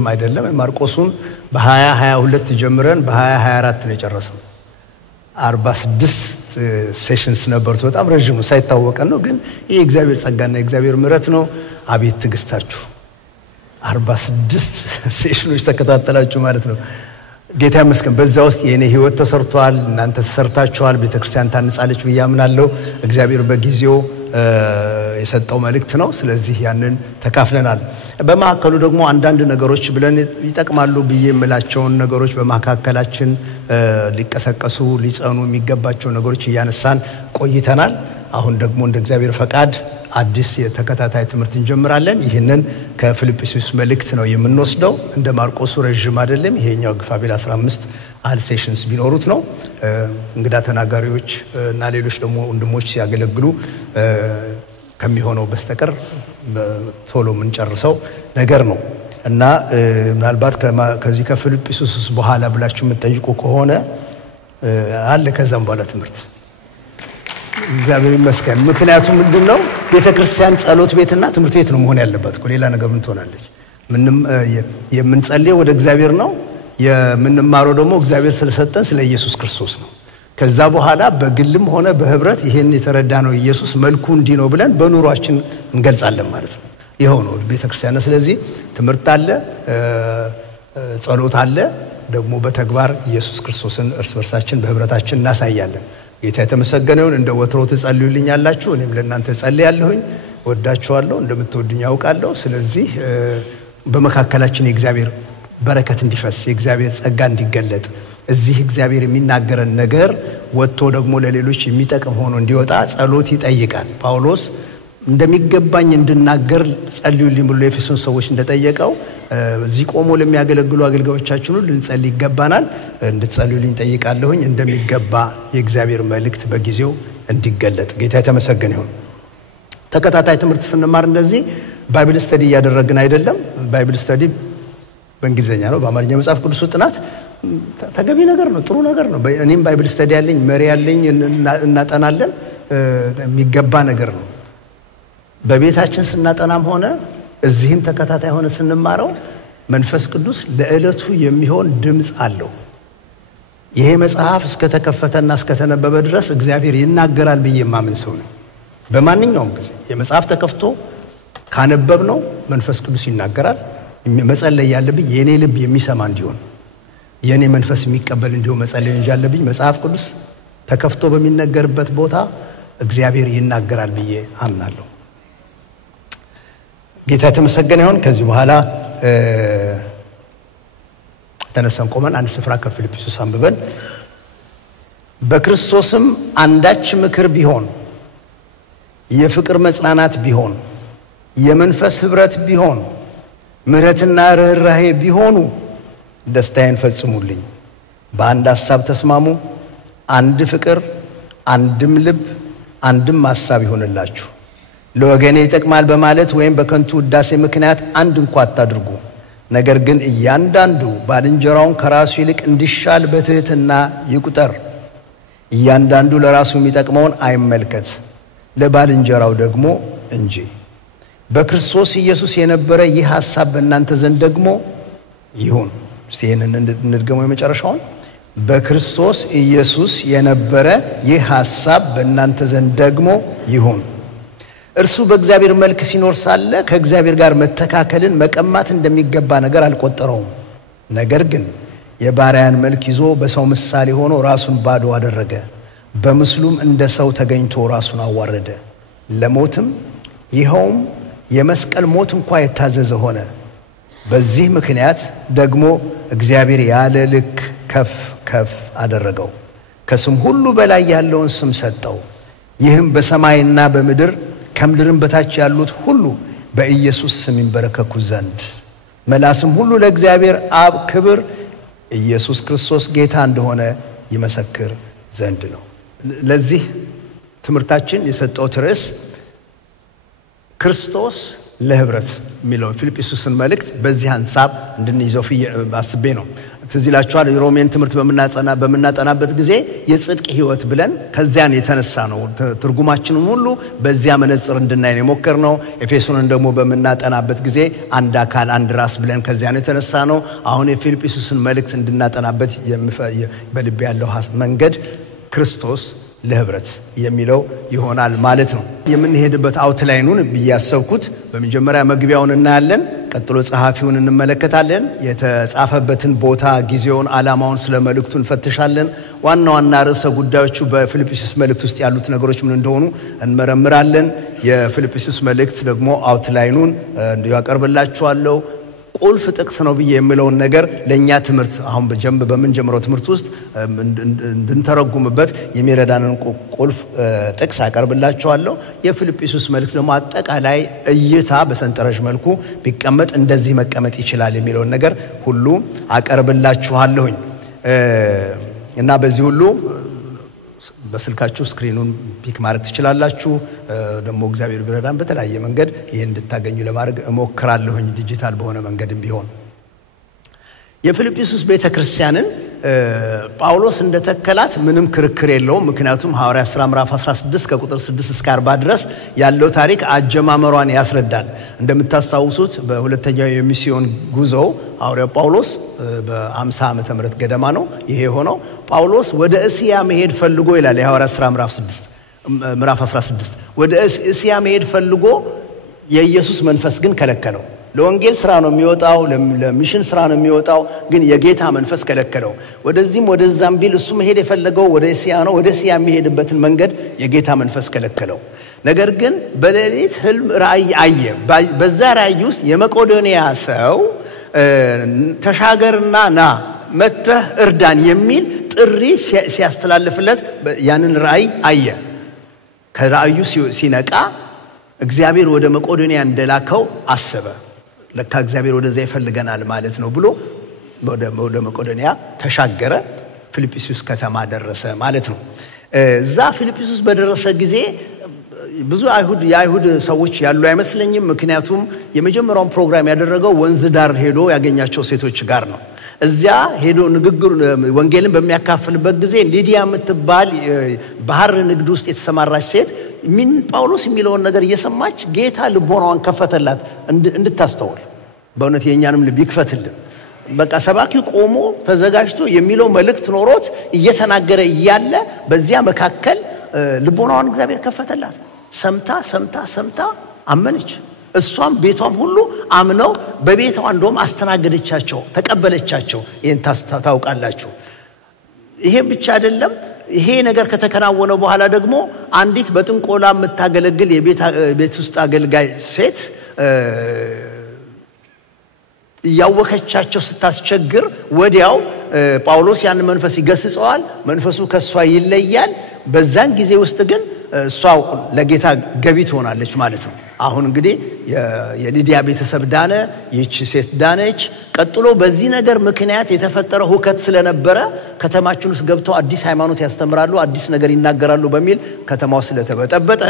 ሪኮርድም አይደለም ማርቆስን በ2022 ጀምረን በ2024 ነው የጨረስነው 46 ሴሽንስ ነበርት በጣም ረጅም ሳይታወቅ ነው ግን ይሄ እግዚአብሔር ጸጋና እግዚአብሔር ምሕረት ነው አቤት ትግስታችሁ 46 ሴሽኖች ተከታተላችሁ ማለት ነው ጌታ ይመስገን በዛ ውስጥ የኔ ህይወት ተሰርቷል እናንተ ተሰርታችኋል ቤተክርስቲያን ታንጻለች በያምናለው እግዚአብሔር በጊዜው የሰጠው መልእክት ነው ስለዚህ ያንን ተካፍለናል በማከሉ ደግሞ አንዳንድ ነገሮች ብለን ይጠቅማሉ በየምላቸው ነገሮች በማካከላችን ሊቀሰቀሱ ሊጸኑ የሚገባቸው ነገሮች ያነሳን ቆይተናል አሁን ደግሞ እንደ እግዚአብሔር ፈቃድ አዲስ የተከታታይ ትምህርት እንጀምራለን ይሄንን ከፊልጵስዩስ መልእክት ነው የምንወስደው እንደ ማርቆስ ረጅም አይደለም ይሄኛው ግፋቢል 15 አል ሴሽንስ ቢኖሩት ነው እንግዳ ተናጋሪዎች እና ሌሎች ደግሞ ወንድሞች ሲያገለግሉ ከሚሆነው በስተቀር ቶሎ ምን ጨርሰው ነገር ነው እና ምናልባት ከዚህ ከፊልጵስዩስ በኋላ ብላችሁ የምትጠይቁ ከሆነ አለ ከዛም በኋላ ትምህርት እግዚአብሔር ይመስገን ምክንያቱም ምንድነው ቤተክርስቲያን ጸሎት ቤትና ትምህርት ቤት ነው መሆን ያለበት ሌላ ነገር ምን ትሆናለች ምንም የምንጸልየው ወደ እግዚአብሔር ነው የምንማረው ደግሞ እግዚአብሔር ስለሰጠን ስለ ኢየሱስ ክርስቶስ ነው ከዛ በኋላ በግልም ሆነ በህብረት ይሄን የተረዳነው ኢየሱስ መልኩ እንዲ ነው ብለን በኑሯችን እንገልጻለን ማለት ነው ይሄው ነው ቤተክርስቲያን ስለዚህ ትምህርት አለ ጸሎት አለ ደግሞ በተግባር ኢየሱስ ክርስቶስን እርስ በርሳችን በህብረታችን እናሳያለን ጌታ የተመሰገነውን እንደ ወትሮ ተጸልዩልኛላችሁ እኔም ለእናንተ ጸልያለሁኝ ወዳችኋለሁ እንደምትወዱኝ ያውቃለሁ ስለዚህ በመካከላችን የእግዚአብሔር በረከት እንዲፈስ የእግዚአብሔር ጸጋ እንዲገለጥ እዚህ እግዚአብሔር የሚናገረን ነገር ወጥቶ ደግሞ ለሌሎች የሚጠቅም ሆኖ እንዲወጣ ጸሎት ይጠይቃል ጳውሎስ እንደሚገባኝ እንድናገር ጸልዩልኝ ብሎ ለኤፌሶን ሰዎች እንደጠየቀው እዚህ ቆሞ ለሚያገለግሉ አገልጋዮቻችን ሁሉ ልንጸልይ ይገባናል እንድትጸልዩልኝ ጠይቃለሁኝ እንደሚገባ የእግዚአብሔር መልእክት በጊዜው እንዲገለጥ ጌታ የተመሰገነ ይሁን ተከታታይ ትምህርት ስንማር እንደዚህ ባይብል ስተዲ ያደረግን አይደለም ባይብል ስተዲ በእንግሊዘኛ ነው በአማርኛ መጽሐፍ ቅዱስ ጥናት ተገቢ ነገር ነው ጥሩ ነገር ነው እኔም ባይብል ስተዲ ያለኝ መሪ ያለኝ እናጠናለን የሚገባ ነገር ነው በቤታችን ስናጠናም ሆነ እዚህም ተከታታይ ሆነ ስንማረው መንፈስ ቅዱስ ለዕለቱ የሚሆን ድምጽ አለው ይሄ መጽሐፍ እስከተከፈተና እስከተነበበ ድረስ እግዚአብሔር ይናገራል በየማምን ሰው ነው በማንኛውም ጊዜ የመጽሐፍ ተከፍቶ ካነበብነው መንፈስ ቅዱስ ይናገራል መጸለይ ያለብኝ የኔ ልብ የሚሰማ እንዲሆን የኔ መንፈስ የሚቀበል እንዲሆን መጸለይ እንጂ ያለብኝ መጽሐፍ ቅዱስ ተከፍቶ በሚነገርበት ቦታ እግዚአብሔር ይናገራል ብዬ አምናለሁ ጌታ ተመሰገነ ይሁን ከዚህ በኋላ ተነስተን ቆመን አንድ ስፍራ ከፊልጵስዩስ አንብበን በክርስቶስም አንዳች ምክር ቢሆን የፍቅር መጽናናት ቢሆን የመንፈስ ህብረት ቢሆን ምሕረትና ርህራሄ ቢሆኑ ደስታዬን ፈጽሙልኝ በአንድ ሐሳብ ተስማሙ አንድ ፍቅር አንድም ልብ አንድም ሐሳብ ይሆንላችሁ ለወገኔ ይጠቅማል በማለት ወይም በከንቱ ውዳሴ ምክንያት አንድ እንኳን አታድርጉ ነገር ግን እያንዳንዱ ባልንጀራውን ከራሱ ይልቅ እንዲሻል በትህትና ይቁጠር እያንዳንዱ ለራሱ የሚጠቅመውን አይመልከት ለባልንጀራው ደግሞ እንጂ በክርስቶስ ኢየሱስ የነበረ ይህ ሐሳብ በእናንተ ዘንድ ደግሞ ይሁን እስቲ ይሄንን እንድገመው የመጨረሻውን በክርስቶስ ኢየሱስ የነበረ ይህ ሐሳብ በእናንተ ዘንድ ደግሞ ይሁን እርሱ በእግዚአብሔር መልክ ሲኖር ሳለ ከእግዚአብሔር ጋር መተካከልን መቀማት እንደሚገባ ነገር አልቆጠረውም ነገር ግን የባሪያን መልክ ይዞ በሰው ምሳሌ ሆኖ ራሱን ባዶ አደረገ በምስሉም እንደ ሰው ተገኝቶ ራሱን አዋረደ ለሞትም ይኸውም የመስቀል ሞት እንኳን የታዘዘ ሆነ በዚህ ምክንያት ደግሞ እግዚአብሔር ያለ ልክ ከፍ ከፍ አደረገው ከስም ሁሉ በላይ ያለውን ስም ሰጠው ይህም በሰማይና በምድር ከምድርም በታች ያሉት ሁሉ በኢየሱስ ስም ይንበረከኩ ዘንድ መላስም ሁሉ ለእግዚአብሔር አብ ክብር ኢየሱስ ክርስቶስ ጌታ እንደሆነ ይመሰክር ዘንድ ነው ለዚህ ትምህርታችን የሰጠው ርዕስ ክርስቶስ ለህብረት ሚለው ፊልጵስዩስን መልእክት በዚህ ሐሳብ እንድንይዘው አስቤ ነው ትዝላችኋል የሮሜን ትምህርት በመናጠናበት ጊዜ የጽድቅ ህይወት ብለን ከዚያን የተነሳ ነው ትርጉማችንን ሁሉ በዚያ መነጽር እንድናይ የሞከርነው ኤፌሶንን ደግሞ በመናጠናበት ጊዜ አንድ አካል አንድ ራስ ብለን ከዚያን የተነሳ ነው አሁን የፊልጵስዩስን መልእክት እንድናጠናበት በልብ ያለው መንገድ ክርስቶስ ለህብረት የሚለው ይሆናል ማለት ነው የምንሄድበት አውትላይኑን በያሰብኩት በመጀመሪያ መግቢያውን እናያለን ቀጥሎ ጸሐፊውን እንመለከታለን የተጻፈበትን ቦታ ጊዜውን ዓላማውን ስለ መልእክቱ እንፈትሻለን ዋና ርዕሰ ጉዳዮቹ በፊልጵስዩስ መልእክት ውስጥ ያሉት ነገሮች ምን እንደሆኑ እንመረምራለን የፊልጵስዩስ መልእክት ደግሞ አውትላይኑን እንዲሁ ያቀርብላችኋለሁ ቁልፍ ጥቅስ ነው ብዬ የምለውን ነገር ለኛ ትምህርት አሁን በመንጀምረው ትምህርት ውስጥ እንድንተረጉምበት የሚረዳንን ቁልፍ ጥቅስ አቀርብላችኋለሁ የፊልጵስዩስ መልእክት ደግሞ አጠቃላይ እይታ በሰንጠረዥ መልኩ ቢቀመጥ እንደዚህ መቀመጥ ይችላል የሚለውን ነገር ሁሉ አቀርብላችኋለሁኝ እና በዚህ ሁሉ በስልካችሁ ስክሪኑን ፒክ ማድረግ ትችላላችሁ ደግሞ እግዚአብሔር ቢረዳን በተለያየ መንገድ ይሄን እንድታገኙ ለማድረግ እሞክራለሁኝ ዲጂታል በሆነ መንገድም ቢሆን የፊልጵስዩስ ቤተክርስቲያንን ጳውሎስ እንደተከላት ምንም ክርክር የለውም ምክንያቱም ሐዋርያት ሥራ ምዕራፍ 16 ከቁጥር 6 እስከ 40 ድረስ ያለው ታሪክ አጀማመሯን ያስረዳል እንደምታስታውሱት በሁለተኛው የሚስዮን ጉዞ ሐዋርያው ጳውሎስ በ50 ዓመተ ምህረት ገደማ ነው ይሄ ሆኖ ጳውሎስ ወደ እስያ መሄድ ፈልጎ ይላል የሐዋርያት ሥራ ምዕራፍ 16 ወደ እስያ መሄድ ፈልጎ የኢየሱስ መንፈስ ግን ከለከለው ለወንጌል ስራ ነው የሚወጣው ለሚሽን ስራ ነው የሚወጣው ግን የጌታ መንፈስ ከለከለው ወደዚህም ወደዛም ቢል እሱ መሄድ የፈለገው ወደ እስያ ነው ወደ እስያ የሚሄድበትን መንገድ የጌታ መንፈስ ከለከለው ነገር ግን በሌሊት ህልም ራእይ አየ በዛ ራእይ ውስጥ የመቄዶንያ ሰው ተሻገርና ና መተህ እርዳን የሚል ጥሪ ሲያስተላልፍለት ያንን ራእይ አየ ከራእዩ ሲነቃ እግዚአብሔር ወደ መቄዶንያ እንደላከው አሰበ ለካ እግዚአብሔር ወደዛ ይፈልገናል ማለት ነው ብሎ ወደ መቄዶንያ ተሻገረ ፊልጵስዩስ ከተማ ደረሰ ማለት ነው እዛ ፊልጵስዩስ በደረሰ ጊዜ ብዙ የአይሁድ ሰዎች ያሉ አይመስለኝም ምክንያቱም የመጀመሪያውን ፕሮግራም ያደረገው ወንዝ ዳር ሄዶ ያገኛቸው ሴቶች ጋር ነው እዚያ ሄዶ ንግግር ወንጌልን በሚያካፍልበት ጊዜ ሊዲያ የምትባል ባህር ንግድ ውስጥ የተሰማራች ሴት ምን ጳውሎስ የሚለውን ነገር እየሰማች ጌታ ልቦናዋን ከፈተላት እንድታስተውል በእውነት የኛንም ልብ ይክፈትልን በቃ ሰባኪው ቆሞ ተዘጋጅቶ የሚለው መልእክት ኖሮት እየተናገረ ይያለ በዚያ መካከል ልቦናዋን እግዚአብሔር ከፈተላት ሰምታ አመነች እሷም ቤቷም ሁሉ አምነው በቤቷ እንደውም አስተናገደቻቸው ተቀበለቻቸው ይሄን ታውቃላችሁ ይሄ ብቻ አይደለም ይሄ ነገር ከተከናወነ በኋላ ደግሞ አንዲት በጥንቆላ የምታገለግል የቤት ውስጥ አገልጋይ ሴት ያወከቻቸው ስታስቸግር ወዲያው ጳውሎስ ያን መንፈስ ይገስጸዋል መንፈሱ ከሷ ይለያል በዛን ጊዜ ውስጥ ግን እሷ ለጌታ ገቢ ትሆናለች ማለት ነው አሁን እንግዲህ የሊዲያ ቤተሰብ ዳነ ይህች ሴት ዳነች ቀጥሎ በዚህ ነገር ምክንያት የተፈጠረው ሁከት ስለነበረ ከተማችን ውስጥ ገብተው አዲስ ሃይማኖት ያስተምራሉ አዲስ ነገር ይናገራሉ በሚል ከተማው ስለተበጠበጠ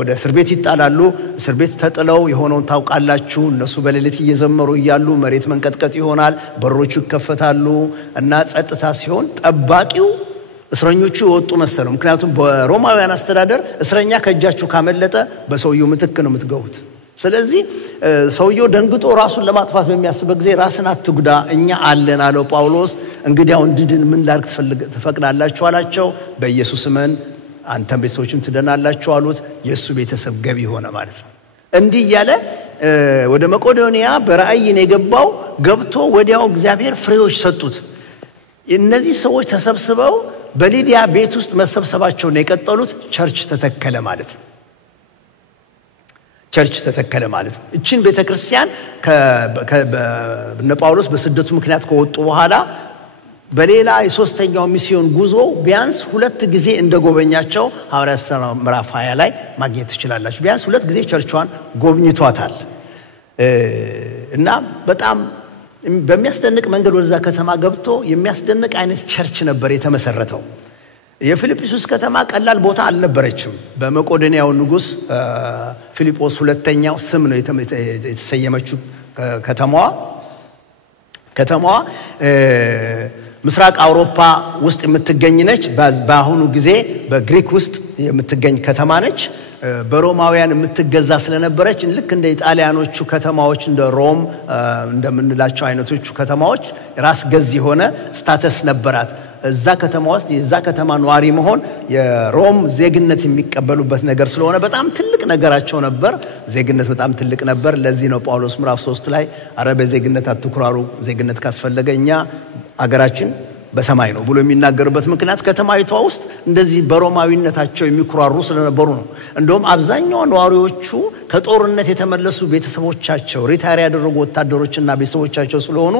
ወደ እስር ቤት ይጣላሉ እስር ቤት ተጥለው የሆነውን ታውቃላችሁ እነሱ በሌሊት እየዘመሩ ይያሉ መሬት መንቀጥቀጥ ይሆናል በሮቹ ይከፈታሉ እና ጸጥታ ሲሆን ጠባቂው እስረኞቹ ወጡ መሰለው ምክንያቱም በሮማውያን አስተዳደር እስረኛ ከእጃችሁ ካመለጠ በሰውየው ምትክ ነው የምትገቡት ስለዚህ ሰውየው ደንግጦ ራሱን ለማጥፋት በሚያስብ ጊዜ ራስን አትጉዳ እኛ አለን አለው ጳውሎስ እንግዲያው እንድድን ምን ላርክ ትፈቅዳላችሁ አላቸው በኢየሱስ ስም አንተም ቤተሰቦችም ትደናላችሁ አሉት የሱ ቤተሰብ ገቢ ሆነ ማለት ነው እንዲህ ያለ ወደ መቄዶንያ በራእይ ነው የገባው ገብቶ ወዲያው እግዚአብሔር ፍሬዎች ሰጡት እነዚህ ሰዎች ተሰብስበው በሊዲያ ቤት ውስጥ መሰብሰባቸው ነው የቀጠሉት ቸርች ተተከለ ማለት ነው እቺን ቤተክርስቲያን በጳውሎስ በስደቱ ምክንያት ከወጡ በኋላ በሌላ የሶስተኛው ሚስዮን ጉዞ ቢያንስ 2 ጊዜ እንደጎበኛቸው ሐዋርያት ሥራ ምዕራፍ 20 ላይ ማግኘት ትችላላችሁ ቢያንስ 2 ጊዜ ቸርቿን ጎብኝቷታል እና በጣም በሚያስደንቅ መንገድ ወደዛ ከተማ ገብቶ የሚያስደንቅ አይነት ቸርች ነበር የተመሰረተው የፊልጵስዩስ ከተማ ቀላል ቦታ አልነበረችም በመቄዶንያው ንጉስ ፊልጶስ ሁለተኛው ስም ነው የተሰየመችው ከተማዋ ከተማዋ ምስራቅ አውሮፓ ውስጥ የምትገኝ ነች። በአሁኑ ጊዜ በግሪክ ውስጥ የምትገኝ ከተማ ነች። በሮማውያን የምትገዛ ስለነበረች ልክ እንደ ኢጣሊያኖቹ ከተማዎች እንደ ሮም እንደምንላቸው አይነቶቹ ከተማዎች ራስ ገዝ የሆነ ስታተስ ነበራት። እዛ ከተማ ውስጥ የዛ ከተማ ነዋሪ መሆን የሮም ዜግነት የሚቀበሉበት ነገር ስለሆነ በጣም ትልቅ ነገራቸው ነበር። ዜግነት በጣም ትልቅ ነበር። ለዚህ ነው ጳውሎስ ምዕራፍ 3 ላይ አረበ ዜግነት አትኩራሩ፣ ዜግነት ካስፈለገኛ አገራችን በሰማይ ነው ብሎ የሚናገርበት ምክንያት ከተማይቷ ውስጥ እንደዚህ በሮማዊነታቸው የሚኩራሩ ስለነበሩ ነው። እንደውም አብዛኛው ነዋሪዎቹ ከጦርነት የተመለሱ ቤተሰቦቻቸው ሪታየር ያደረጉ ወታደሮችና ቤተሰቦቻቸው ስለሆኑ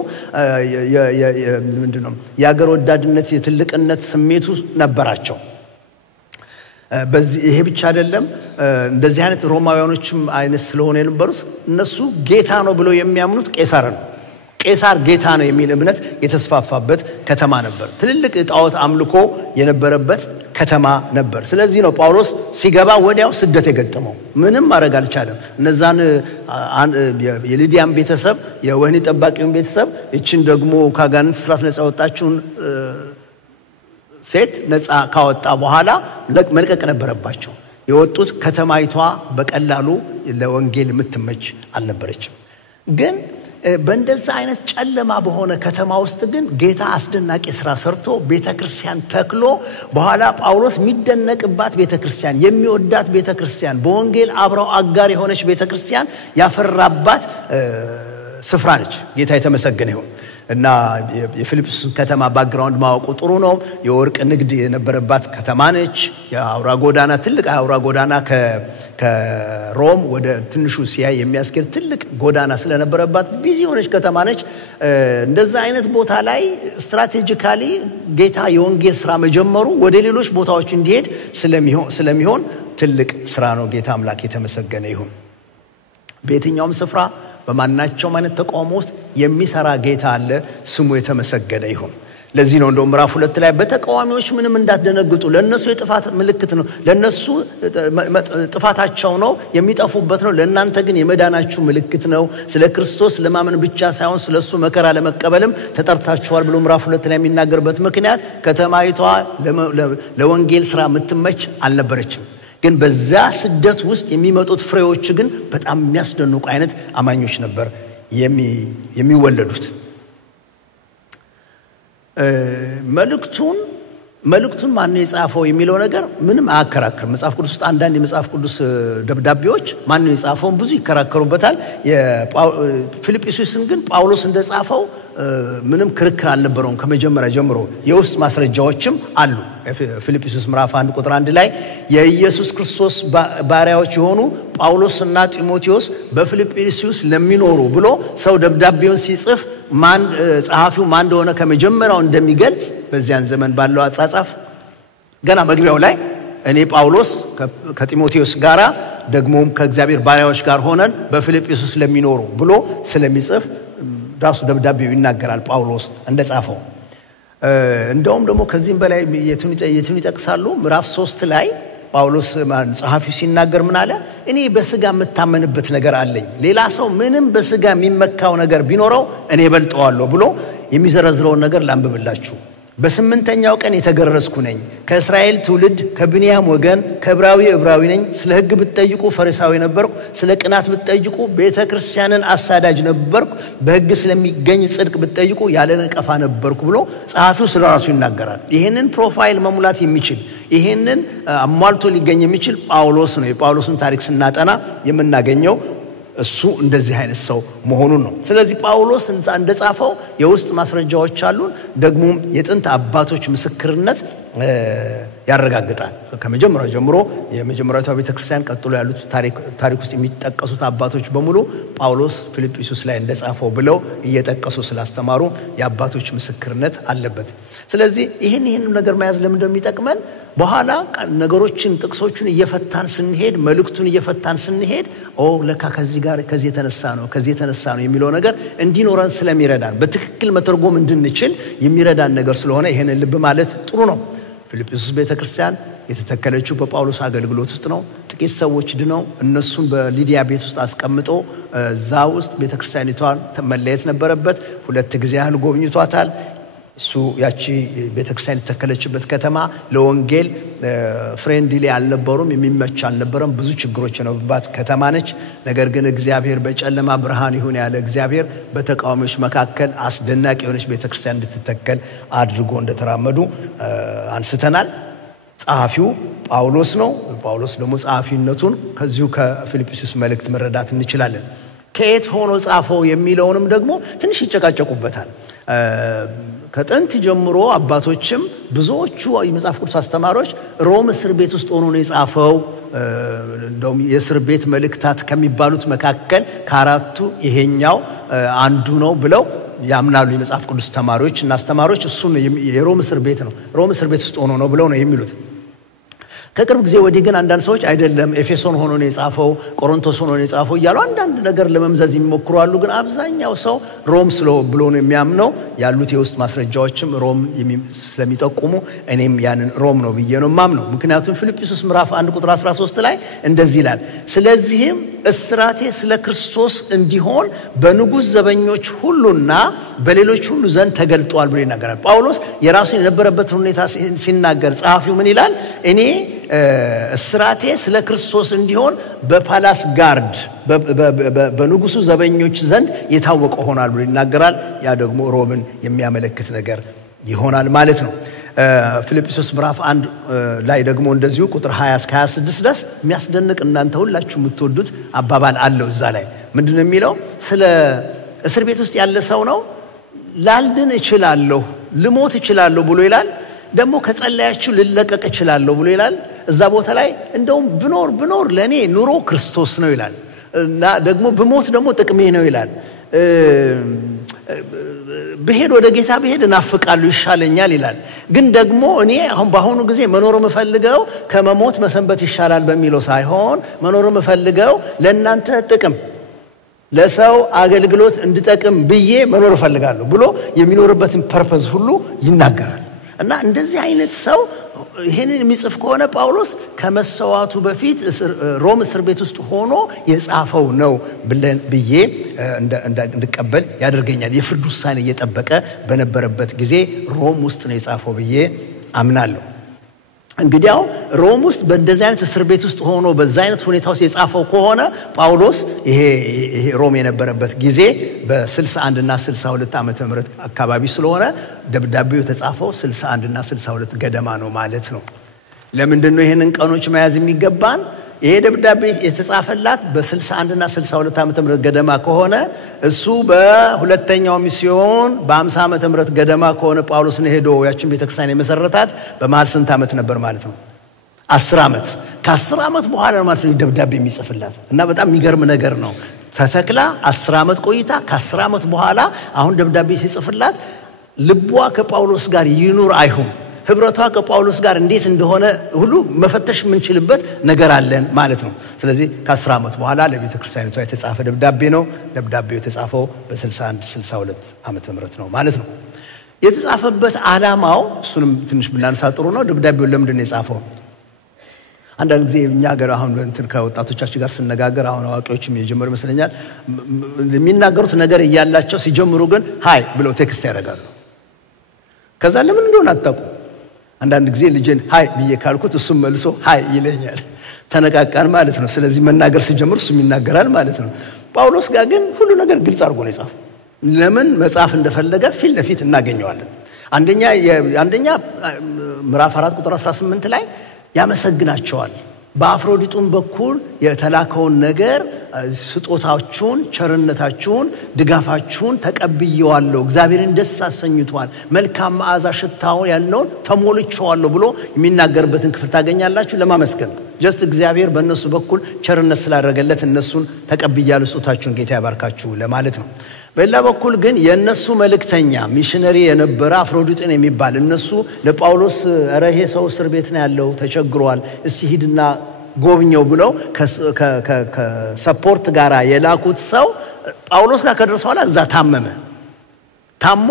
ምንድነው የአገር ወዳድነት የትልቅነት ስሜቱ ነበራቸው። በዚህ ይሄ ብቻ አይደለም። እንደዚህ አይነት ሮማውያኖችም አይነት ስለሆነ የነበሩት እነሱ ጌታ ነው ብለው የሚያምኑት ቄሳር ነው። ቄሳር ጌታ ነው የሚል እምነት የተስፋፋበት ከተማ ነበር። ትልልቅ ጣዖት አምልኮ የነበረበት ከተማ ነበር። ስለዚህ ነው ጳውሎስ ሲገባ ወዲያው ስደት የገጠመው። ምንም ማድረግ አልቻለም። እነዛን የሊዲያን ቤተሰብ የወህኒ ጠባቂውን ቤተሰብ እቺን ደግሞ ካጋንንት ስራት ነፃ ወጣችውን ሴት ነፃ ካወጣ በኋላ መልቀቅ ነበረባቸው። የወጡት ከተማይቷ በቀላሉ ለወንጌል የምትመች አልነበረችም። ግን በእንደዛ አይነት ጨለማ በሆነ ከተማ ውስጥ ግን ጌታ አስደናቂ ስራ ሰርቶ ቤተክርስቲያን ተክሎ በኋላ ጳውሎስ የሚደነቅባት ቤተክርስቲያን የሚወዳት ቤተክርስቲያን በወንጌል አብረው አጋር የሆነች ቤተክርስቲያን ያፈራባት ስፍራ ነች። ጌታ የተመሰገነ ይሁን። እና የፊልጵስ ከተማ ባክግራውንድ ማወቁ ጥሩ ነው። የወርቅ ንግድ የነበረባት ከተማ ነች። የአውራ ጎዳና ትልቅ አውራ ጎዳና ከሮም ወደ ትንሹ ሲያ የሚያስገድ ትልቅ ጎዳና ስለነበረባት ቢዚ ሆነች ከተማ ነች። እንደዛ አይነት ቦታ ላይ ስትራቴጂካሊ ጌታ የወንጌል ስራ መጀመሩ ወደ ሌሎች ቦታዎች እንዲሄድ ስለሚሆን ትልቅ ስራ ነው። ጌታ አምላክ የተመሰገነ ይሁን። በየትኛውም ስፍራ በማናቸው ማለት ተቋም ውስጥ የሚሰራ ጌታ አለ። ስሙ የተመሰገነ ይሁን። ለዚህ ነው እንደውም ምዕራፍ 2 ላይ በተቃዋሚዎች ምንም እንዳትደነግጡ፣ ለነሱ የጥፋት ምልክት ነው፣ ለነሱ ጥፋታቸው ነው የሚጠፉበት ነው፣ ለእናንተ ግን የመዳናችሁ ምልክት ነው። ስለ ክርስቶስ ለማመን ብቻ ሳይሆን ስለሱ መከራ ለመቀበልም ተጠርታችኋል ብሎ ምዕራፍ 2 ላይ የሚናገርበት ምክንያት ከተማይቷ ለወንጌል ስራ የምትመች አልነበረችም። ግን በዛ ስደት ውስጥ የሚመጡት ፍሬዎች ግን በጣም የሚያስደንቁ አይነት አማኞች ነበር የሚወለዱት። መልእክቱን ማን የጻፈው የሚለው ነገር ምንም አያከራክርም። መጽሐፍ ቅዱስ ውስጥ አንዳንድ የመጽሐፍ ቅዱስ ደብዳቤዎች ማን የጻፈው ብዙ ይከራከሩበታል። የፊልጵስዩስን ግን ጳውሎስ እንደጻፈው ምንም ክርክር አልነበረውም ከመጀመሪያ ጀምሮ። የውስጥ ማስረጃዎችም አሉ። ፊልጵስዩስ ምዕራፍ 1 ቁጥር 1 ላይ የኢየሱስ ክርስቶስ ባሪያዎች የሆኑ ጳውሎስና ጢሞቴዎስ በፊልጵስዩስ ለሚኖሩ ብሎ ሰው ደብዳቤውን ሲጽፍ ማን ጸሐፊው ማን እንደሆነ ከመጀመሪያው እንደሚገልጽ በዚያን ዘመን ባለው አጻጻፍ ገና መግቢያው ላይ እኔ ጳውሎስ ከጢሞቴዎስ ጋራ ደግሞም ከእግዚአብሔር ባሪያዎች ጋር ሆነን በፊልጵስዩስ ለሚኖሩ ብሎ ስለሚጽፍ ራሱ ደብዳቤው ይናገራል ጳውሎስ እንደጻፈው። እንደውም ደግሞ ከዚህም በላይ የቱን ይጠቅሳሉ። ምዕራፍ 3 ላይ ጳውሎስ ጸሐፊው ሲናገር ምን አለ? እኔ በስጋ የምታመንበት ነገር አለኝ፣ ሌላ ሰው ምንም በስጋ የሚመካው ነገር ቢኖረው እኔ በልጠዋለሁ ብሎ የሚዘረዝረውን ነገር ላንብብላችሁ። በስምንተኛው ቀን የተገረዝኩ ነኝ፣ ከእስራኤል ትውልድ ከብንያም ወገን ከዕብራዊ ነኝ። ስለ ሕግ ብትጠይቁ ፈሪሳዊ ነበርኩ፣ ስለ ቅናት ብትጠይቁ ቤተክርስቲያንን አሳዳጅ ነበርኩ፣ በሕግ ስለሚገኝ ጽድቅ ብትጠይቁ ያለ ነቀፋ ነበርኩ ብሎ ጸሐፊው ስለራሱ ይናገራል። ይሄንን ፕሮፋይል መሙላት የሚችል ይሄንን አሟልቶ ሊገኝ የሚችል ጳውሎስ ነው። የጳውሎስን ታሪክ ስናጠና የምናገኘው እሱ እንደዚህ አይነት ሰው መሆኑን ነው። ስለዚህ ጳውሎስ እንደጻፈው የውስጥ ማስረጃዎች አሉን። ደግሞ የጥንት አባቶች ምስክርነት ያረጋግጣል። ከመጀመሪያው ጀምሮ የመጀመሪያው ቤተክርስቲያን ቀጥሎ ያሉት ታሪክ ውስጥ የሚጠቀሱት አባቶች በሙሉ ጳውሎስ ፊልጵስዩስ ላይ እንደጻፈው ብለው እየጠቀሱ ስላስተማሩ የአባቶች ምስክርነት አለበት። ስለዚህ ይሄን ነገር መያዝ ለምን እንደሚጠቅመን በኋላ ነገሮችን ጥቅሶቹን እየፈታን ስንሄድ መልእክቱን እየፈታን ስንሄድ ለካ ከዚህ የተነሳ ነው የሚለው ነገር እንዲኖረን ስለሚረዳን በትክክል መተርጎም እንድንችል የሚረዳን ነገር ስለሆነ ይሄንን ልብ ማለት ጥሩ ነው። ፊልጵስዩስ ቤተክርስቲያን የተተከለችው በጳውሎስ አገልግሎት ውስጥ ነው። ጥቂት ሰዎች ድነው እነሱን በሊዲያ ቤት ውስጥ አስቀምጦ ዛው ውስጥ ቤተክርስቲያኒቷን ተመለየት ነበረበት 2 ጊዜ ያህል ጎብኝቷታል እሱ ያቺ ቤተክርስቲያን ተከለችበት ከተማ ለወንጌል ፍሬንድሊ አልነበሩም የሚመች አልነበረም ብዙ ችግሮች የነበሩባት ከተማ ነች ነገር ግን እግዚአብሔር በጨለማ ብርሃን ይሁን ያለ እግዚአብሔር በተቃዋሚዎች መካከል አስደናቂ የሆነች ቤተክርስቲያን እንድትተከል አድርጎ እንደተራመዱ አንስተናል ጻፊው ጳውሎስ ነው ጳውሎስ ደግሞ ጻፊነቱን ከዚሁ ከፊልጵስዩስ መልእክት መረዳት እንችላለን ከየት ሆኖ ጻፈው የሚለውንም ደግሞ ትንሽ ይጨቃጨቁበታል ከጥንት ጀምሮ አባቶችም ብዙዎቹ የመጽሐፍ ቅዱስ አስተማሪዎች ሮም እስር ቤት ውስጥ ሆኖ ነው የጻፈው እንደውም የእስር ቤት መልእክታት ከሚባሉት መካከል ከአራቱ ይሄኛው አንዱ ነው ብለው ያምናሉ የመጽሐፍ ቅዱስ ተማሪዎች እና አስተማሪዎች እሱ የሮም እስር ቤት ነው ሮም እስር ቤት ውስጥ ሆኖ ነው ብለው ነው የሚሉት ከቅርብ ጊዜ ወዲህ ግን አንዳንድ ሰዎች አይደለም ኤፌሶን ሆኖ ነው የጻፈው ቆሮንቶስ ሆኖ ነው የጻፈው ይያሉ አንዳንድ ነገር ለመምዘዝ ይሞክሩ አሉ ግን አብዛኛው ሰው ሮም ብሎ ነው የሚያምነው ያሉት የውስጥ ማስረጃዎችም ሮም ስለሚጠቁሙ እኔም ያንን ሮም ነው ብዬ ነው ማምነው ምክንያቱም ፊልጵስዩስ ምዕራፍ 1 ቁጥር 13 ላይ እንደዚህ ይላል ስለዚህም እስራቴ ስለ ክርስቶስ እንዲሆን በንጉስ ዘበኞች ሁሉና በሌሎች ሁሉ ዘንድ ተገልጧል ብሎ ይናገራል ጳውሎስ የራሱን የነበረበት ሁኔታ ሲናገር ጻፊው ምን ይላል እኔ እስራቴ ስለ ክርስቶስ እንዲሆን በፓላስ ጋርድ በንጉሱ ዘበኞች ዘንድ የታወቀ ሆኗል ብሎ ይናገራል ያ ደግሞ ሮምን የሚያመለክት ነገር ይሆናል ማለት ነው ፊልጵስዩስ ምዕራፍ 1 ላይ ደግሞ እንደዚሁ ቁጥር 20 እስከ 26 ድረስ የሚያስደንቅ እናንተ ሁላችሁ የምትወዱት አባባል አለው እዛ ላይ ምንድነው የሚለው ስለ እስር ቤት ውስጥ ያለ ሰው ነው ላልድን እችላለሁ ልሞት እችላለሁ ብሎ ይላል ደግሞ ከጸለያችሁ ልለቀቅ እችላለሁ ብሎ ይላል እዛ ቦታ ላይ እንደውም ብኖር ለኔ ኑሮ ክርስቶስ ነው ይላል እና ደግሞ በሞት ደግሞ ጥቅሜ ነው ይላል በሄድ ወደ ጌታ በሄድ እናፍቃለሁ ይሻለኛል ይላል ግን ደግሞ እኔ አሁን ባሁኑ ጊዜ መኖር መፈልገው ከመሞት መሰንበት ይሻላል በሚለው ሳይሆን መኖር መፈልገው ለእናንተ ጥቅም ለሰው አገልግሎት እንድጠቅም ብዬ መኖር ፈልጋለሁ ብሎ የሚኖርበትን ፐርፐዝ ሁሉ ይናገራል እና እንደዚህ አይነት ሰው ይሄንን የሚጽፍ ከሆነ ጳውሎስ ከመሰዋቱ በፊት ሮም እስር ቤት ውስጥ ሆኖ የጻፈው ነው ብዬ እንድቀበል ያደርገኛል የፍርድ ውሳኔ እየጠበቀ በነበረበት ጊዜ ሮም ውስጥ ነው የጻፈው ብዬ አምናለሁ እንግዲያው ሮም ውስጥ በእንደዚህ አይነት እስር ቤት ውስጥ ሆኖ በዛ አይነት ሁኔታ ውስጥ የጻፈው ከሆነ ጳውሎስ ይሄ ሮም የነበረበት ጊዜ በ61 እና 62 ዓመተ ምህረት አካባቢ ስለሆነ ደብዳቤው የተጻፈው 61 እና 62 ገደማ ነው ማለት ነው ለምንድን ነው ይሄንን ቀኖች መያዝ የሚገባን ይሄ ደብዳቤ የተጻፈላት በ61 እና 62 ዓመተ ምህረት ገደማ ከሆነ እሱ በሁለተኛው ሚስዮን በ50 ዓመተ ምህረት ገደማ ከሆነ ጳውሎስ ነው ሄዶ ያችን ቤተክርስቲያን የመሰረታት በመሃል ስንት ዓመት ነበር ማለት ነው 10 ዓመት ከ10 ዓመት በኋላ ነው ማለት ነው ደብዳቤ የሚጽፍላት እና በጣም የሚገርም ነገር ነው ተተክላ 10 ዓመት ቆይታ ከ10 ዓመት በኋላ አሁን ደብዳቤ ሲጽፍላት ልቧ ከጳውሎስ ጋር ይኑር አይሁን ህብረቷ ከጳውሎስ ጋር እንዴት እንደሆነ ሁሉ መፈተሽ ምንችልበት ነገር አለን ማለት ነው ስለዚህ ከ10 ዓመት በኋላ ለቤተክርስቲያኒቷ የተጻፈ ደብዳቤ ነው ደብዳቤው የተጻፈው በ61 62 ዓመተ ምህረት ነው ማለት ነው የተጻፈበት ዓላማው እሱንም ትንሽ ብናነሳ ጥሩ ነው ደብዳቤው ለምንድን ነው የጻፈው አንዳንድ ጊዜ እኛ ጋር አሁን እንትን ከወጣቶቻችን ጋር ስነጋገር አሁን አዋቂዎችም የጀመሩ መስለኛል የሚናገሩት ነገር እያላቸው ሲጀምሩ ግን ሃይ ብለው ቴክስት ያደርጋሉ ከዛ ለምን እንደሆነ አጣቁ አንዳንድ ጊዜ ልጅን ሃይ ብዬ ካልኩት እሱም መልሶ ሃይ ይለኛል ተነቃቃን ማለት ነው ስለዚህ መናገር ሲጀምር እሱም ይናገራል ማለት ነው ጳውሎስ ጋር ግን ሁሉ ነገር ግልጽ አድርጎ ነው የጻፈው ለምን መጻፍ እንደፈለገ ፊት ለፊት እናገኘዋለን አንደኛ ምዕራፍ 4 ቁጥር 18 ላይ ያመሰግናቸዋል በአፍሮዲጡም በኩል የተላከውን ነገር ስጦታችሁን ቸርነታችሁን ድጋፋችሁን ተቀብየዋለሁ እግዚአብሔርን ደስ አሰኝቷል መልካም መዓዛ ሽታው ያለው ተሞልቻለሁ ብሎ የሚናገርበትን ክፍል ታገኛላችሁ ለማመስገን ጀስት እግዚአብሔር በእነሱ በኩል ቸርነት ስላደረገለት እነሱን ተቀብያለሁ ስጦታችሁን ጌታ ያባርካችሁ ለማለት ነው በሌላ በኩል ግን የነሱ መልእክተኛ ሚሽነሪ የነበረ አፍሮዲጡን የሚባል እነሱ ለጳውሎስ ረሄ ሰው እስር ቤት ነው ያለው ተቸግሯል እስቲ ሂድና ጎብኘው ብለው ከሰፖርት ጋራ የላኩት ሰው ጳውሎስ ጋር ከደረሰው በኋላ እዛ ታሞ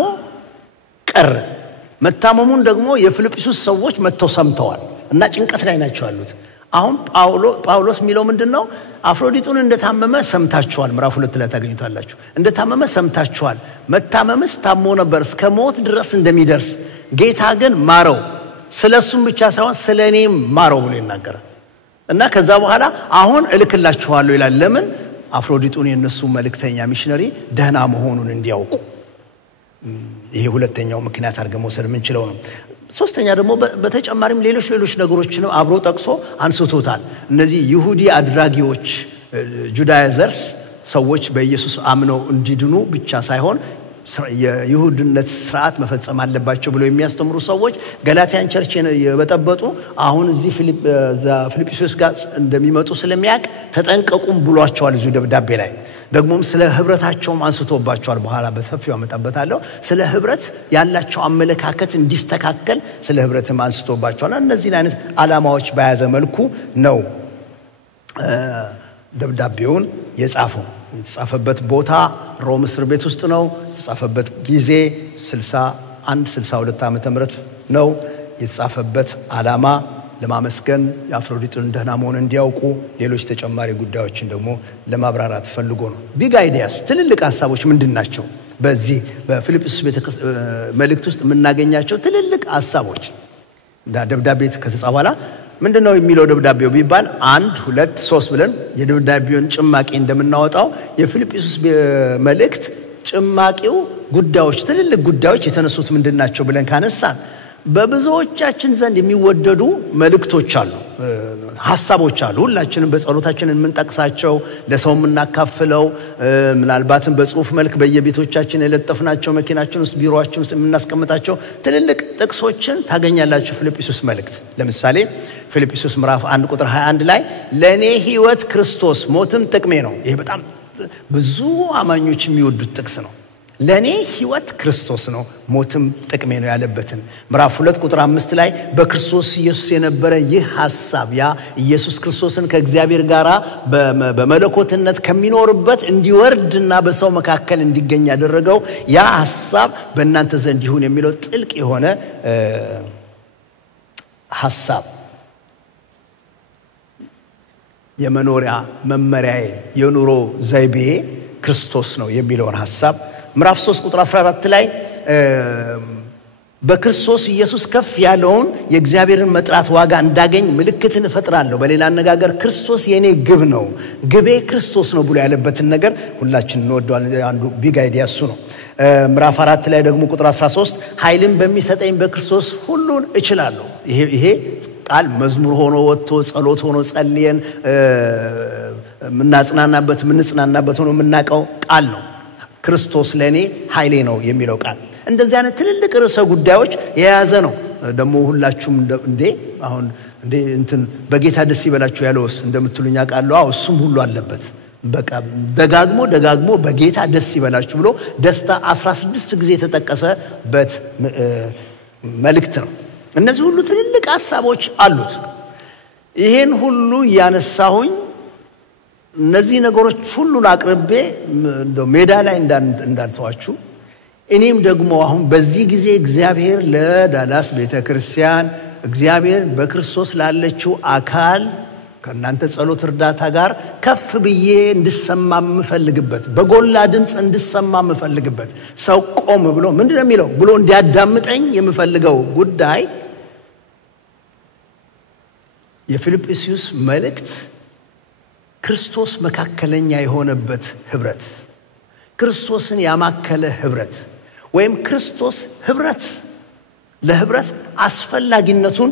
ቀረ መታመሙን ደግሞ የፊልጵስዩስ ሰዎች መተው ሰምተዋል እና ጭንቀት ላይ ናቸው ያሉት አሁን ጳውሎስ የሚለው ምንድነው? አፍሮዲጡን እንደታመመ ሰምታችኋል። ምዕራፍ 2 ላይ ታገኙታላችሁ። እንደታመመ ሰምታችኋል። መታመምስ ታሞ ነበር እስከ ሞት ድረስ እንደሚደርስ ጌታ ግን ማረው፣ ስለሱም ብቻ ሳይሆን ስለኔም ማረው ብሎ ይናገራል። እና ከዛ በኋላ አሁን እልክላችኋለሁ ይላል። ለምን? አፍሮዲጡን የነሱ መልእክተኛ ሚሽነሪ ደህና መሆኑን እንዲያውቁ። ይሄ ሁለተኛው ምክንያት አድርገን መውሰድ የምንችለው ነው። ሶስተኛ ደግሞ በተጨማሪም ሌሎች ነገሮችንም አብሮ ጠቅሶ አንስቶታል። እነዚህ ይሁዲ አድራጊዎች ጁዳይዘርስ ሰዎች በኢየሱስ አምነው እንዲድኑ ብቻ ሳይሆን የይሁድነት ስርዓት መፈጸም አለባቸው ብለው የሚያስተምሩ ሰዎች ገላትያን ቸርች የበጠበጡ አሁን እዚህ ፊልጵስዩስ ጋር እንደሚመጡ ስለሚያቅ ተጠንቀቁም ብሏቸዋል። እዚህ ደብዳቤ ላይ ደግሞም ስለ ህብረታቸውም አንስቶባቸዋል። በኋላ በሰፊው አመጣበታለሁ። ስለ ህብረት ያላቸው አመለካከት እንዲስተካከል ስለ ህብረትም አንስቶባቸዋል። እነዚህ አይነት ዓላማዎች በያዘ መልኩ ነው ደብዳቤውን የጻፈው። የተጻፈበት ቦታ ሮም እስር ቤት ውስጥ ነው። የተጻፈበት ጊዜ 62 ዓመተ ምህረት ነው። የተጻፈበት ዓላማ ለማመስገን የአፍሮዲጡን ደህና መሆን እንዲያውቁ ሌሎች ተጨማሪ ጉዳዮችን ደግሞ ለማብራራት ፈልጎ ነው። ቢግ አይዲያስ ትልልቅ ሐሳቦች ምንድናቸው? በዚህ በፊልጵስዩስ መልእክት ውስጥ የምናገኛቸው ትልልቅ ሐሳቦች ደብዳቤ ከተጻፈ በኋላ ምንድነው የሚለው ደብዳቤው ቢባል 1 2 3 ብለን የደብዳቤውን ጭማቂ እንደምናወጣው የፊልጵስዩስ መልእክት ጭማቂው ጉዳዮች ትልልቅ ጉዳዮች የተነሱት ምንድናቸው ብለን ካነሳን በብዙዎቻችን ዘንድ የሚወደዱ መልእክቶች አሉ፣ ሐሳቦች አሉ። ሁላችንም በጸሎታችን የምንጠቅሳቸው ለሰው የምናካፍለው ምናልባትም በጽሁፍ መልክ በየቤቶቻችን የለጠፍናቸው መኪናችን ውስጥ ቢሮአችን ውስጥ የምናስቀምጣቸው ትልልቅ ጥቅሶችን ታገኛላችሁ። ፊልጵስዩስ መልእክት ለምሳሌ ፊልጵስዩስ ምዕራፍ 1 ቁጥር 21 ላይ ለኔ ሕይወት ክርስቶስ ሞትም ጥቅሜ ነው። ይሄ በጣም ብዙ አማኞች የሚወዱት ጥቅስ ነው። ለኔ ሕይወት ክርስቶስ ነው ሞትም ጥቅሜ ነው ያለበትን ምዕራፍ 2 ቁጥር 5 ላይ በክርስቶስ ኢየሱስ የነበረ ይህ ሐሳብ ያ ኢየሱስ ክርስቶስን ከእግዚአብሔር ጋር በመለኮትነት ከሚኖርበት እንዲወርድና በሰው መካከል እንዲገኝ ያደረገው ያ ሐሳብ በእናንተ ዘንድ ይሁን የሚለው ጥልቅ የሆነ ሐሳብ የመኖሪያ መመሪያዬ የኑሮ ዘይቤ ክርስቶስ ነው የሚለውን ሐሳብ ምዕራፍ 3 ቁጥር 14 ላይ በክርስቶስ ኢየሱስ ከፍ ያለውን የእግዚአብሔርን መጥራት ዋጋ እንዳገኝ ምልክትን እፈጥራለሁ። በሌላ አነጋገር ክርስቶስ የኔ ግብ ነው፣ ግቤ ክርስቶስ ነው ብሎ ያለበትን ነገር ሁላችን እንወደዋለን። አንዱ ቢግ አይዲያ እሱ ነው። ምዕራፍ 4 ላይ ደግሞ ቁጥር 13 ኃይልን በሚሰጠኝ በክርስቶስ ሁሉን እችላለሁ። ይሄ ቃል መዝሙር ሆኖ ወጥቶ ጸሎት ሆኖ ጸልየን ምንጽናናበት ሆኖ የምናቀው ቃል ነው። ክርስቶስ ለኔ ኃይሌ ነው የሚለው ቃል እንደዚህ አይነት ትልልቅ ርዕሰ ጉዳዮች የያዘ ነው። ደግሞ ሁላችሁም እንዴ እንትን በጌታ ደስ ይበላችሁ ያለውስ እንደምትሉኛ ቃል አዎ እሱም ሁሉ አለበት። በቃ ደጋግሞ በጌታ ደስ ይበላችሁ ብሎ ደስታ 16 ጊዜ የተጠቀሰበት መልእክት ነው። እነዚህ ሁሉ ትልልቅ ሐሳቦች አሉት። ይሄን ሁሉ ያነሳሁኝ እነዚህ ነገሮች ሁሉ አቅርቤ እንደው ሜዳ ላይ እንዳልተዋችሁ እኔም ደግሞ አሁን በዚህ ጊዜ እግዚአብሔር ለዳላስ ቤተክርስቲያን እግዚአብሔር በክርስቶስ ላለችው አካል ከእናንተ ጸሎት እርዳታ ጋር ከፍ ብዬ እንድሰማ የምፈልግበት በጎላ ድምጽ እንድሰማ የምፈልግበት ሰው ቆም ብሎ ምንድነው የሚለው ብሎ እንዲያዳምጠኝ የምፈልገው ጉዳይ የፊልጵስዩስ መልእክት ክርስቶስ መካከለኛ የሆነበት ህብረት፣ ክርስቶስን ያማከለ ህብረት ወይም ክርስቶስ ህብረት ለህብረት አስፈላጊነቱን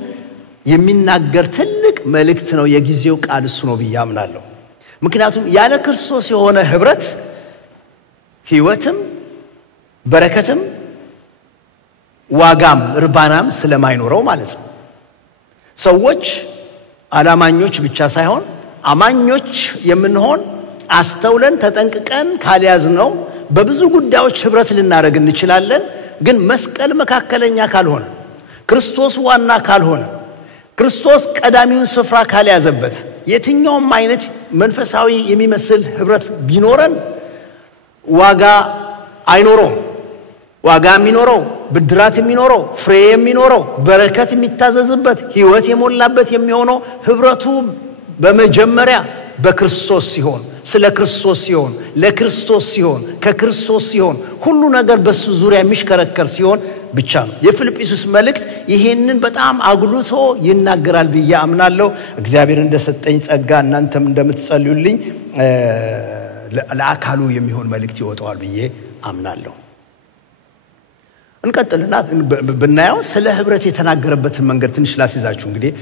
የሚናገር ትልቅ መልእክት ነው። የጊዜው ቃል እሱ ነው ብዬ አምናለሁ። ምክንያቱም ያለ ክርስቶስ የሆነ ህብረት ህይወትም በረከትም ዋጋም እርባናም ስለማይኖረው ማለት ነው። ሰዎች አላማኞች ብቻ ሳይሆን አማኞች የምንሆን አስተውለን ተጠንቅቀን ካልያዝነው በብዙ ጉዳዮች ህብረት ልናደርግ እንችላለን። ግን መስቀል መካከለኛ ካልሆነ ክርስቶስ ዋና ካልሆነ ክርስቶስ ቀዳሚውን ስፍራ ካልያዘበት የትኛውም አይነት መንፈሳዊ የሚመስል ህብረት ቢኖረን ዋጋ አይኖረውም። ዋጋ የሚኖረው ብድራት የሚኖረው ፍሬ የሚኖረው በረከት የሚታዘዝበት ሕይወት የሞላበት የሚሆነው ህብረቱ በመጀመሪያ በክርስቶስ ሲሆን ስለ ክርስቶስ ሲሆን ለክርስቶስ ሲሆን ከክርስቶስ ሲሆን ሁሉ ነገር በሱ ዙሪያ የሚሽከረከር ሲሆን ብቻ ነው። የፊልጵስዩስ መልእክት ይሄንን በጣም አጉልቶ ይናገራል ብዬ አምናለሁ። እግዚአብሔር እንደሰጠኝ ጸጋ እናንተም እንደምትጸልዩልኝ ለአካሉ የሚሆን መልእክት ይወጣዋል ብዬ አምናለሁ። እንቀጥልና ብናየው ስለ ህብረት የተናገረበትን መንገድ ትንሽ ላስይዛችሁ። እንግዲህ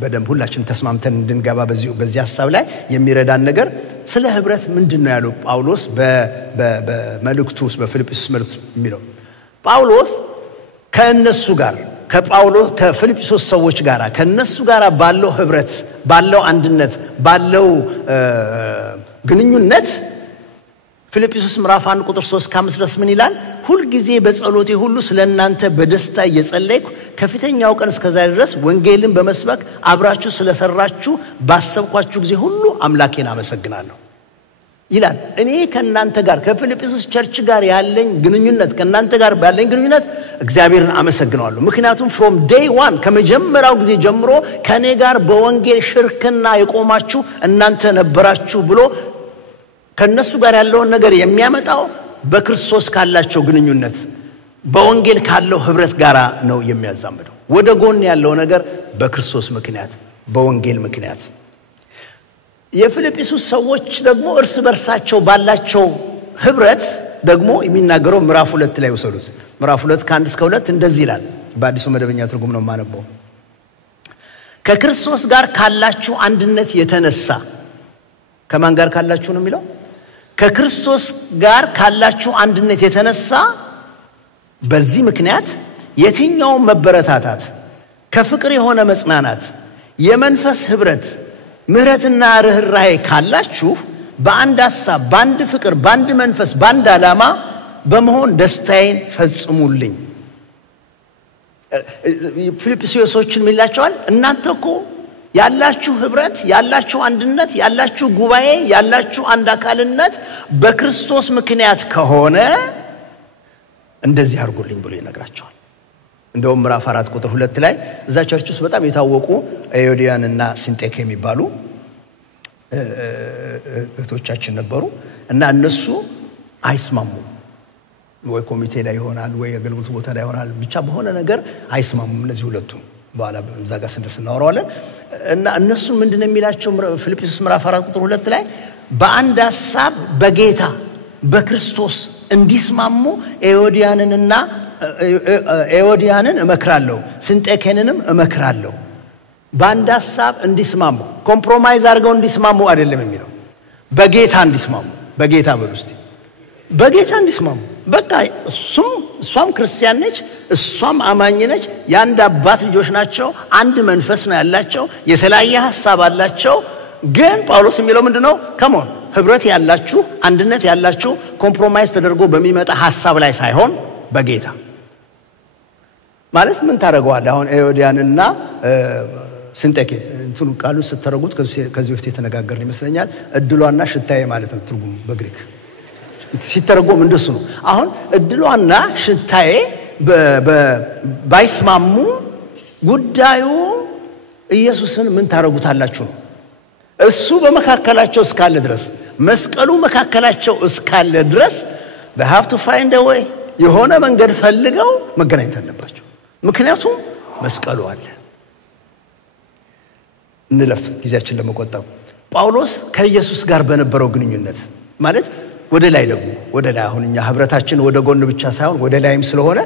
በደንብ ሁላችን ተስማምተን እንድንገባ በዚህ ሐሳብ ላይ የሚረዳን ነገር ስለ ህብረት ምንድነው ያለው ጳውሎስ በመልእክቱ ውስጥ በፊልጵስዩስ መልእክት የሚለው ጳውሎስ ከነሱ ጋር ከፊልጵስዩስ ሰዎች ጋር ከነሱ ጋር ባለው ህብረት ባለው አንድነት ባለው ግንኙነት ፊልጵስዩስ ምዕራፍ 1 ቁጥር 3-5 ድረስ ምን ይላል? ሁሉ ጊዜ በጸሎቴ ሁሉ ስለናንተ በደስታ እየጸለይኩ ከፊተኛው ቀን እስከዛሬ ድረስ ወንጌልን በመስበክ አብራችሁ ስለሰራችሁ ባሰብኳችሁ ጊዜ ሁሉ አምላኬን አመሰግናለሁ ይላል። እኔ ከናንተ ጋር ከፊልጵስዩስ ቸርች ጋር ያለኝ ግንኙነት ከናንተ ጋር ባለኝ ግንኙነት እግዚአብሔርን አመሰግናለሁ። ምክንያቱም from day one ከመጀመሪያው ጊዜ ጀምሮ ከኔ ጋር በወንጌል ሽርክና የቆማችሁ እናንተ ነበራችሁ ብሎ ከነሱ ጋር ያለው ነገር የሚያመጣው በክርስቶስ ካላቸው ግንኙነት በወንጌል ካለው ህብረት ጋራ ነው የሚያዛምደው። ወደ ጎን ያለው ነገር በክርስቶስ ምክንያት በወንጌል ምክንያት የፊልጵስዩስ ሰዎች ደግሞ እርስ በርሳቸው ባላቸው ህብረት ደግሞ የሚናገረው ምዕራፍ 2 ላይ ወሰዱት። ምዕራፍ 2 ከ1 እስከ 2 እንደዚህ ይላል። በአዲሱ መደበኛ ትርጉም ነው ማነበው። ከክርስቶስ ጋር ካላችሁ አንድነት የተነሳ ከማን ጋር ካላችሁ ነው የሚለው? ከክርስቶስ ጋር ካላችሁ አንድነት የተነሳ በዚህ ምክንያት የትኛው መበረታታት ከፍቅር የሆነ መጽናናት የመንፈስ ህብረት ምህረትና ርህራሄ ካላችሁ በአንድ ሐሳብ በአንድ ፍቅር በአንድ መንፈስ በአንድ ዓላማ በመሆን ደስታዬን ፈጽሙልኝ። ፊልጵስዩሶችን ሚላቸዋል እናንተ እኮ ያላችሁ ህብረት ያላችሁ አንድነት ያላችሁ ጉባኤ ያላችሁ አንድ አካልነት በክርስቶስ ምክንያት ከሆነ እንደዚህ አድርጉልኝ ብሎ ይነግራቸዋል። እንደውም ምዕራፍ 4 ቁጥር 2 ላይ እዛ ቸርች ውስጥ በጣም የታወቁ ኤዮዲያንና ሲንጤኬ የሚባሉ እህቶቻችን ነበሩ እና እነሱ አይስማሙም። ወይ ኮሚቴ ላይ ይሆናል ወይ አገልግሎት ቦታ ላይ ይሆናል ብቻ በሆነ ነገር አይስማሙም እነዚህ ሁለቱ። በኋላ እዛ ጋር ስንደርስ እናወራዋለን። እና እነሱ ምንድነው የሚላቸው ፊልጵስዩስ ምዕራፍ 4 ቁጥር 2 ላይ በአንድ ሐሳብ በጌታ በክርስቶስ እንዲስማሙ ኤዮዲያንን እመክራለሁ ሲንጤኬንንም እመክራለሁ። በአንድ ሐሳብ እንዲስማሙ ኮምፕሮማይዝ አድርገው እንዲስማሙ አይደለም የሚለው በጌታ እንዲስማሙ። በጌታ በሉስቲ በጌታ እንዲስማሙ በቃ እሷም ክርስቲያን ነች እሷም አማኝ ነች ያንድ አባት ልጆች ናቸው አንድ መንፈስ ነው ያላቸው የተለያየ ሐሳብ አላቸው። ግን ጳውሎስ የሚለው ምንድነው? ከመሆን ህብረት ያላችሁ አንድነት ያላችሁ ኮምፕሮማይዝ ተደርጎ በሚመጣ ሐሳብ ላይ ሳይሆን በጌታ ማለት ምን ታረጋዋለህ? አሁን ኤዮዲያንና ሲንጤኬ እንትኑ ቃሉ ስተረጉት ከዚህ በፊት የተነጋገርን ይመስለኛል። እድሏና ሽታዬ ማለት ነው ትርጉሙ በግሪክ ሲተረጎም እንደሱ ነው። አሁን እድሏና ሽታዬ ባይስማሙ ጉዳዩ ኢየሱስን ምን ታረጉታላችሁ ነው። እሱ በመካከላቸው እስካለ ድረስ መስቀሉ መካከላቸው እስካለ ድረስ they have to find a way የሆነ መንገድ ፈልገው መገናኘት አለባቸው። ምክንያቱም መስቀሉ አለ። እንለፍ ጊዜያችን ለመቆጠብ ጳውሎስ ከኢየሱስ ጋር በነበረው ግንኙነት ማለት ወደ ላይ ደግሞ ወደ ላይ አሁን እኛ ህብረታችን ወደ ጎን ብቻ ሳይሆን ወደ ላይም ስለሆነ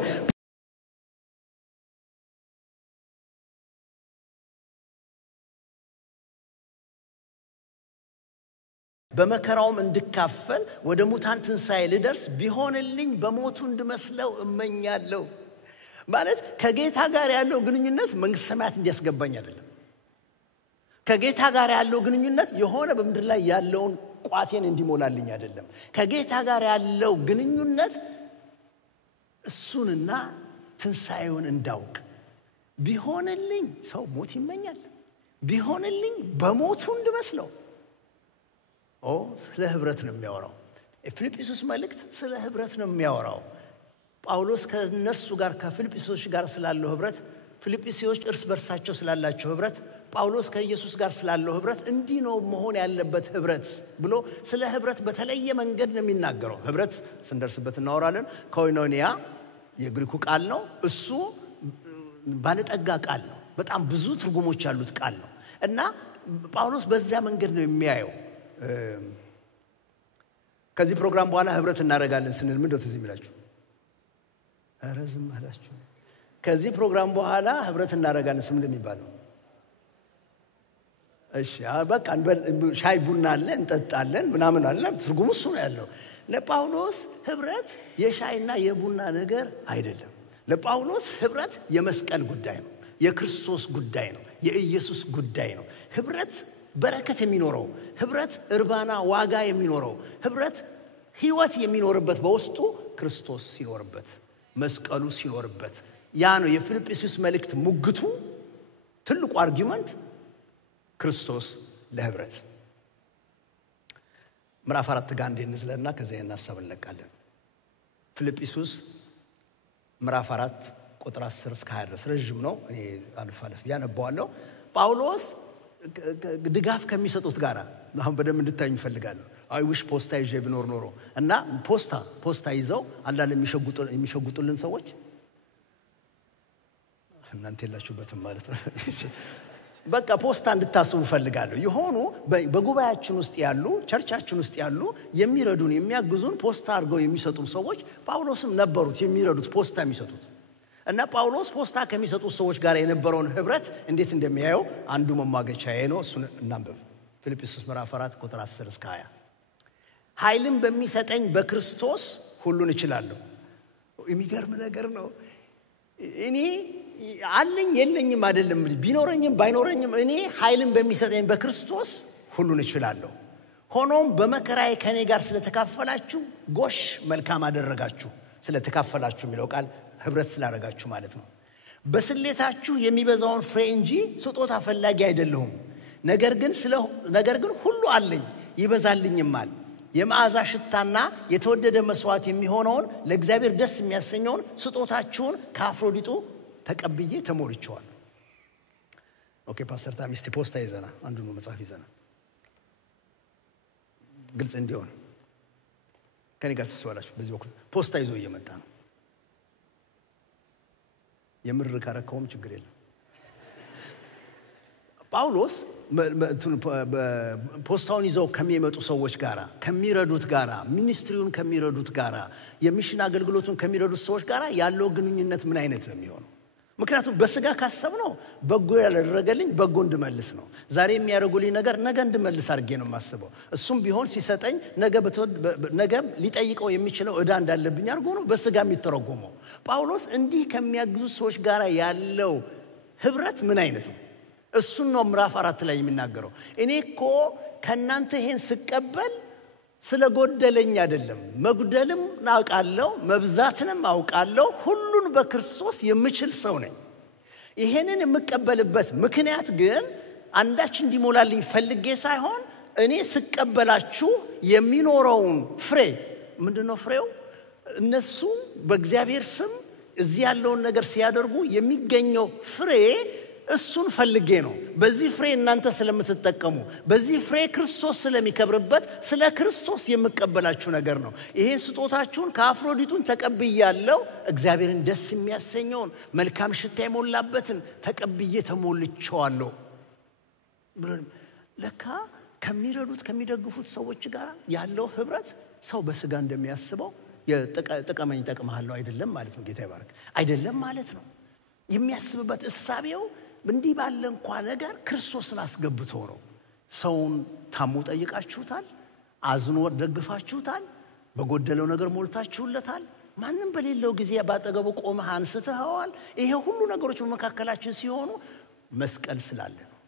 በመከራውም እንድካፈል ወደ ሙታን ትንሣኤ ልደርስ ቢሆንልኝ በሞቱ እንድመስለው እመኛለሁ። ማለት ከጌታ ጋር ያለው ግንኙነት መንግስተ ሰማያት እንዲያስገባኝ አይደለም። ከጌታ ጋር ያለው ግንኙነት የሆነ በምድር ላይ ያለውን ቋቴን እንዲሞላልኝ አይደለም። ከጌታ ጋር ያለው ግንኙነት እሱንና ትንሣኤውን እንዳውቅ ቢሆንልኝ። ሰው ሞት ይመኛል። ቢሆንልኝ በሞቱ እንድመስለው። ስለ ህብረት ነው የሚያወራው። የፊልጵስዩስ መልእክት ስለ ህብረት ነው የሚያወራው። ጳውሎስ ከነርሱ ጋር ከፊልጵስዩስ ጋር ስላለው ህብረት፣ ፊልጵስዩስ እርስ በርሳቸው ስላላቸው ህብረት፣ ጳውሎስ ከኢየሱስ ጋር ስላለው ህብረት እንዲህ ነው መሆን ያለበት ህብረት ብሎ ስለ ህብረት በተለየ መንገድ ነው የሚናገረው። ህብረት ስንደርስበት እናወራለን። ኮይኖኒያ የግሪኩ ቃል ነው። እሱ ባለጠጋ ቃል ነው። በጣም ብዙ ትርጉሞች ያሉት ቃል ነው እና ጳውሎስ በዛ መንገድ ነው የሚያየው። ከዚህ ፕሮግራም በኋላ ህብረት እናደርጋለን ስንል ምን እንደተዚህ ይላችሁ አረዝም አላችሁ። ከዚህ ፕሮግራም በኋላ ህብረት እናደርጋለን ስንል እንደሚባለው እሺ በቃ ሻይ ቡና አለ እንጠጣለን ምናምን አለ። ትርጉሙ እሱ ነው ያለው። ለጳውሎስ ህብረት የሻይና የቡና ነገር አይደለም። ለጳውሎስ ህብረት የመስቀል ጉዳይ ነው፣ የክርስቶስ ጉዳይ ነው፣ የኢየሱስ ጉዳይ ነው። ህብረት በረከት የሚኖረው፣ ህብረት እርባና ዋጋ የሚኖረው፣ ህብረት ህይወት የሚኖርበት በውስጡ ክርስቶስ ሲኖርበት፣ መስቀሉ ሲኖርበት። ያ ነው የፊልጵስዩስ መልእክት ሙግቱ ትልቁ አርጊመንት ክርስቶስ ለህብረት። ምዕራፍ 4 ጋር እንዝለና ከዚያ እናሳብ እንለቃለን። ፊልጵስዩስ ምዕራፍ 4 ቁጥር 10 እስከ 20 ድረስ ረጅም ነው። እኔ አልፍ ያነባዋለሁ። ጳውሎስ ድጋፍ ከሚሰጡት ጋር አሁን በደም እንድታዩ እፈልጋለሁ። አይዊሽ ፖስታ ይዤ ቢኖር ኖሮ እና ፖስታ ይዘው አንዳንድ የሚሸጉጡልን ሰዎች እናንተ የላችሁበትም ማለት ነው። በቃ ፖስታ እንድታስቡ እፈልጋለሁ። የሆኑ በጉባኤያችን ውስጥ ያሉ ቸርቻችን ውስጥ ያሉ የሚረዱን የሚያግዙን ፖስታ አድርገው የሚሰጡን ሰዎች ጳውሎስም ነበሩት የሚረዱት ፖስታ የሚሰጡት እና ጳውሎስ ፖስታ ከሚሰጡት ሰዎች ጋር የነበረውን ህብረት እንዴት እንደሚያየው አንዱ መማገቻዬ ነው። እሱን እናንብብ። ፊልጵስዩስ ምዕራፍ 4 ቁጥር 10 እስከ 20 ኃይልን በሚሰጠኝ በክርስቶስ ሁሉን እችላለሁ። የሚገርም ነገር ነው። እኔ አለኝ የለኝም አይደለም፣ ቢኖረኝም ባይኖረኝም እኔ ኃይልን በሚሰጠኝ በክርስቶስ ሁሉን እችላለሁ። ሆኖም በመከራዬ ከኔ ጋር ስለተካፈላችሁ ጎሽ መልካም አደረጋችሁ። ስለተካፈላችሁ የሚለው ቃል ህብረት ስላደረጋችሁ ማለት ነው። በስሌታችሁ የሚበዛውን ፍሬ እንጂ ስጦታ ፈላጊ አይደለሁም። ነገር ግን ሁሉ አለኝ ይበዛልኝማል። የመዓዛ ሽታና የተወደደ መስዋዕት የሚሆነውን ለእግዚአብሔር ደስ የሚያሰኘውን ስጦታችሁን ከአፍሮዲጡ ተቀብዬ ተሞልቼዋለሁ። ኦኬ ፓስተር ታሚስቲ ፖስታ ይዘና አንዱ ነው መጽሐፍ ይዘና ግልጽ እንዲሆን ከኔ ጋር ተስዋላችሁ። በዚህ በኩል ፖስታ ይዞ እየመጣ ነው። የምር ካረከውም ችግር የለም። ጳውሎስ ፖስታውን ይዘው ከሚመጡ ሰዎች ጋራ ከሚረዱት ጋራ ሚኒስትሪውን ከሚረዱት ጋራ የሚሽን አገልግሎቱን ከሚረዱት ሰዎች ጋራ ያለው ግንኙነት ምን አይነት ነው የሚሆነው? ምክንያቱም በስጋ ካሰብነው በጎ ያላደረገልኝ በጎ እንድመልስ ነው። ዛሬ የሚያደርጉልኝ ነገር ነገ እንድመልስ አድርጌ ነው የማስበው። እሱም ቢሆን ሲሰጠኝ ነገ ሊጠይቀው የሚችለው ዕዳ እንዳለብኝ አድርጎ ነው በስጋ የሚተረጎመው። ጳውሎስ እንዲህ ከሚያግዙ ሰዎች ጋራ ያለው ህብረት ምን አይነት ነው? እሱን ነው ምዕራፍ 4 ላይ የሚናገረው። እኔ እኮ ከናንተ ይሄን ስቀበል ስለጎደለኝ አይደለም፣ መጉደልም አውቃለሁ መብዛትንም አውቃለሁ። ሁሉን በክርስቶስ የምችል ሰው ነኝ። ይሄንን የምቀበልበት ምክንያት ግን አንዳች እንዲሞላልኝ ፈልጌ ሳይሆን እኔ ስቀበላችሁ የሚኖረውን ፍሬ ምንድነው ፍሬው? እነሱ በእግዚአብሔር ስም እዚህ ያለውን ነገር ሲያደርጉ የሚገኘው ፍሬ እሱን ፈልጌ ነው። በዚህ ፍሬ እናንተ ስለምትጠቀሙ፣ በዚህ ፍሬ ክርስቶስ ስለሚከብርበት ስለ ክርስቶስ የምቀበላችሁ ነገር ነው። ይሄ ስጦታችሁን ከአፍሮዲጡን ተቀብያለሁ። እግዚአብሔርን ደስ የሚያሰኘውን መልካም ሽታ የሞላበትን ተቀብዬ ተሞልቼዋለሁ። ለካ ከሚረዱት ከሚደግፉት ሰዎች ጋር ያለው ህብረት ሰው በስጋ እንደሚያስበው የጥቀመኝ ጠቅመሃለሁ አይደለም ማለት ነው። ጌታ ይባርክ አይደለም ማለት ነው። የሚያስብበት እሳቤው እንዲህ ባለ እንኳን ነገር ክርስቶስን አስገብቶ ነው። ሰውን ታሙ ጠይቃችሁታል፣ አዝኖ ደግፋችሁታል፣ በጎደለው ነገር ሞልታችሁለታል። ማንም በሌለው ጊዜ ባጠገቡ ቆመህ አንስተኸዋል። ይሄ ሁሉ ነገሮች በመካከላችን ሲሆኑ መስቀል ስላለ ነው፣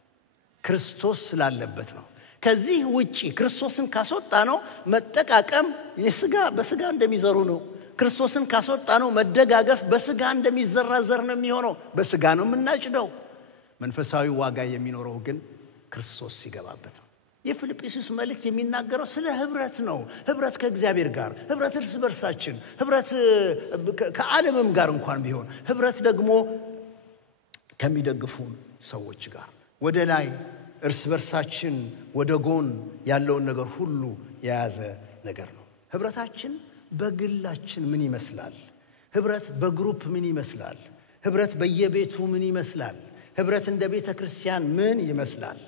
ክርስቶስ ስላለበት ነው። ከዚህ ውጪ ክርስቶስን ካስወጣ ነው መጠቃቀም በስጋ እንደሚዘሩ ነው። ክርስቶስን ካስወጣ ነው መደጋገፍ በስጋ እንደሚዘራ ዘር ነው የሚሆነው። በስጋ ነው የምናጭደው። መንፈሳዊ ዋጋ የሚኖረው ግን ክርስቶስ ሲገባበት ነው። የፊልጵስዩስ መልእክት የሚናገረው ስለ ህብረት ነው። ህብረት ከእግዚአብሔር ጋር፣ ህብረት እርስ በርሳችን፣ ህብረት ከዓለምም ጋር እንኳን ቢሆን፣ ህብረት ደግሞ ከሚደግፉን ሰዎች ጋር፣ ወደ ላይ እርስ በርሳችን ወደ ጎን ያለውን ነገር ሁሉ የያዘ ነገር ነው። ህብረታችን በግላችን ምን ይመስላል? ህብረት በግሩፕ ምን ይመስላል? ህብረት በየቤቱ ምን ይመስላል? ህብረት እንደ ቤተ ክርስቲያን ምን ይመስላል?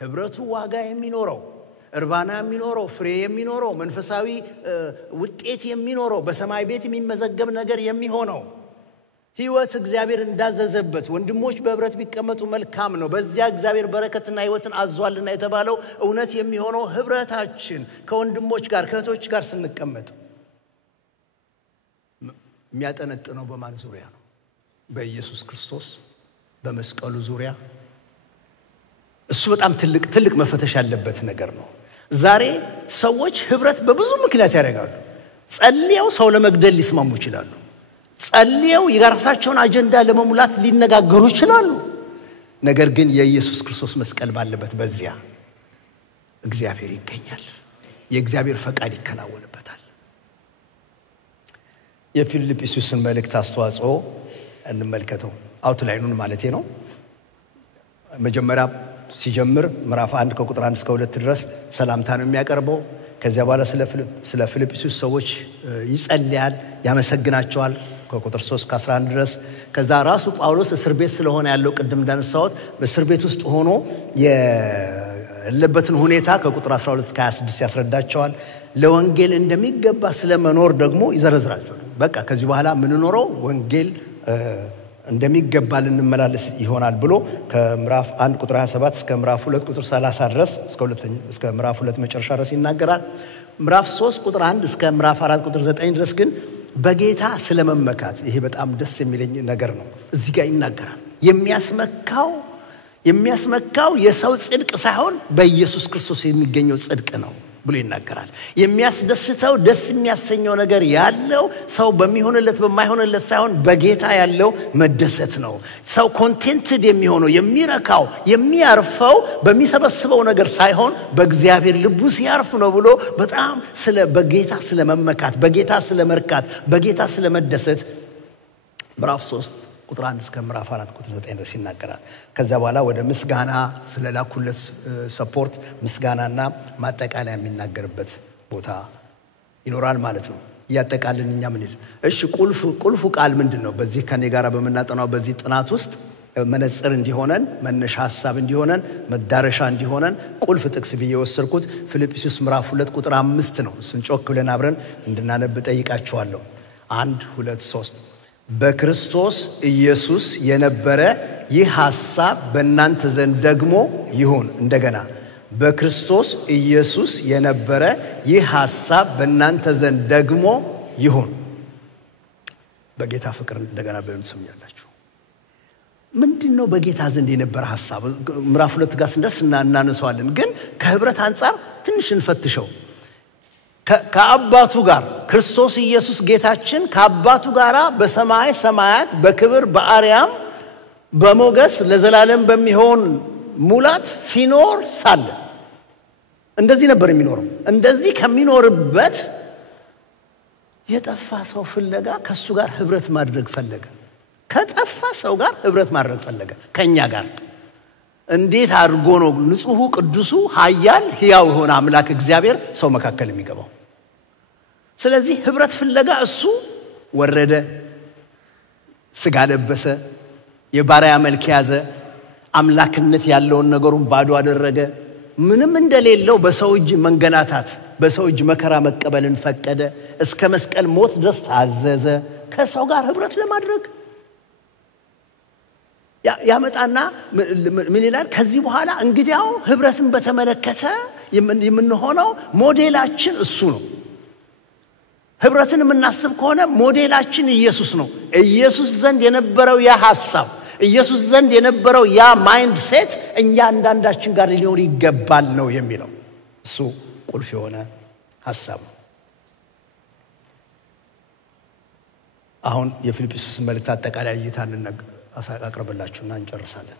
ህብረቱ ዋጋ የሚኖረው፣ እርባና የሚኖረው፣ ፍሬ የሚኖረው፣ መንፈሳዊ ውጤት የሚኖረው፣ በሰማይ ቤት የሚመዘገብ ነገር የሚሆነው፣ ህይወት እግዚአብሔር እንዳዘዘበት ወንድሞች በህብረት ቢቀመጡ መልካም ነው፣ በዚያ እግዚአብሔር በረከትና ህይወትን አዟልና የተባለው እውነት የሚሆነው ህብረታችን ከወንድሞች ጋር ከእህቶች ጋር ስንቀመጥ የሚያጠነጥነው በማን ዙሪያ ነው? በኢየሱስ ክርስቶስ በመስቀሉ ዙሪያ። እሱ በጣም ትልቅ መፈተሽ ያለበት ነገር ነው። ዛሬ ሰዎች ህብረት በብዙ ምክንያት ያደርጋሉ። ጸልየው ሰው ለመግደል ሊስማሙ ይችላሉ። ጸልየው የራሳቸውን አጀንዳ ለመሙላት ሊነጋገሩ ይችላሉ። ነገር ግን የኢየሱስ ክርስቶስ መስቀል ባለበት በዚያ እግዚአብሔር ይገኛል። የእግዚአብሔር ፈቃድ ይከናወንበታል። የፊልጵስዩስን መልእክት አስተዋጽኦ እንመልከተው። አውትላይኑን ማለቴ ነው። መጀመሪያ ሲጀምር ምዕራፍ 1 ከቁጥር 1 እስከ 2 ድረስ ሰላምታ ነው የሚያቀርበው። ከዚያ በኋላ ስለ ፊልጵስዩስ ሰዎች ይጸልያል፣ ያመሰግናቸዋል ከቁጥር 3 እስከ 11 ድረስ። ከዛ ራሱ ጳውሎስ እስር ቤት ስለሆነ ያለው ቅድም እንዳነሳሁት በእስር ቤት ውስጥ ሆኖ ያለበትን ሁኔታ ከቁጥር 12 እስከ 26 ያስረዳቸዋል። ለወንጌል እንደሚገባ ስለመኖር ደግሞ ይዘረዝራቸዋል። በቃ ከዚህ በኋላ ምንኖረው ወንጌል እንደሚገባ ልንመላለስ ይሆናል ብሎ ከምዕራፍ 1 ቁጥር 27 እስከ ምዕራፍ 2 ቁጥር 30 ድረስ እስከ ምዕራፍ 2 መጨረሻ ድረስ ይናገራል። ምዕራፍ 3 ቁጥር 1 እስከ ምዕራፍ 4 ቁጥር 9 ድረስ ግን በጌታ ስለመመካት፣ ይሄ በጣም ደስ የሚለኝ ነገር ነው። እዚህ ጋር ይናገራል። የሚያስመካው የሰው ጽድቅ ሳይሆን በኢየሱስ ክርስቶስ የሚገኘው ጽድቅ ነው ብሎ ይናገራል። የሚያስደስተው ደስ የሚያሰኘው ነገር ያለው ሰው በሚሆንለት በማይሆንለት ሳይሆን በጌታ ያለው መደሰት ነው። ሰው ኮንቴንትድ የሚሆነው የሚረካው የሚያርፈው በሚሰበስበው ነገር ሳይሆን በእግዚአብሔር ልቡ ሲያርፍ ነው ብሎ በጣም በጌታ ስለመመካት፣ በጌታ ስለመርካት፣ በጌታ ስለመደሰት ምዕራፍ 3 ቁጥር 1 እስከ ምዕራፍ 4 ቁጥር 9 ድረስ ይናገራል። ከዛ በኋላ ወደ ምስጋና ስለላኩለት ሰፖርት ምስጋናና ማጠቃለያ የሚናገርበት ቦታ ይኖራል ማለት ነው። ያጠቃልን እኛ ምን ይል? እሺ ቁልፉ ቃል ምንድነው? በዚህ ከኔ ጋር በመናጠናው በዚህ ጥናት ውስጥ መነጽር እንዲሆነን፣ መነሻ ሐሳብ እንዲሆነን፣ መዳረሻ እንዲሆነን ቁልፍ ጥቅስ ብዬ ወሰድኩት ፊልጵስዩስ ምዕራፍ 2 ቁጥር 5 ነው። እሱን ጮክ ብለን አብረን እንድናነብ ጠይቃችኋለሁ። 1 2 3 በክርስቶስ ኢየሱስ የነበረ ይህ ሐሳብ በእናንተ ዘንድ ደግሞ ይሁን። እንደገና በክርስቶስ ኢየሱስ የነበረ ይህ ሐሳብ በእናንተ ዘንድ ደግሞ ይሁን። በጌታ ፍቅር እንደገና በእምሰኛላችሁ ምንድነው በጌታ ዘንድ የነበረ ሐሳብ? ምዕራፍ 2 ጋር ስንደርስ እናነሳዋለን። ግን ከህብረት አንፃር ትንሽ እንፈትሸው። ከአባቱ ጋር ክርስቶስ ኢየሱስ ጌታችን ከአባቱ ጋር በሰማይ ሰማያት በክብር በአርያም በሞገስ ለዘላለም በሚሆን ሙላት ሲኖር ሳለ እንደዚህ ነበር የሚኖረው። እንደዚህ ከሚኖርበት የጠፋ ሰው ፍለጋ ከሱ ጋር ህብረት ማድረግ ፈለገ። ከጠፋ ሰው ጋር ህብረት ማድረግ ፈለገ ከኛ ጋር። እንዴት አድርጎ ነው ንጹሑ ቅዱሱ ኃያል ሕያው የሆነ አምላክ እግዚአብሔር ሰው መካከል የሚገባው? ስለዚህ ህብረት ፍለጋ እሱ ወረደ፣ ስጋ ለበሰ፣ የባሪያ መልክ ያዘ፣ አምላክነት ያለውን ነገሩን ባዶ አደረገ። ምንም እንደሌለው በሰው እጅ መንገላታት፣ በሰው እጅ መከራ መቀበልን ፈቀደ፣ እስከ መስቀል ሞት ድረስ ታዘዘ ከሰው ጋር ህብረት ለማድረግ። ያመጣና ምን ይላል? ከዚህ በኋላ እንግዲያው ህብረትን በተመለከተ የምንሆነው ሞዴላችን እሱ ነው። ህብረትን የምናስብ ከሆነ ሞዴላችን ኢየሱስ ነው። ኢየሱስ ዘንድ የነበረው ያ ሐሳብ፣ ኢየሱስ ዘንድ የነበረው ያ ማይንድ ሴት እኛ አንዳንዳችን ጋር ሊኖር ይገባል ነው የሚለው። እሱ ቁልፍ የሆነ ሐሳብ ነው። አሁን የፊልጵስዩስ መልእክት አጠቃላይ እይታን አቅርብላችሁና እንጨርሳለን።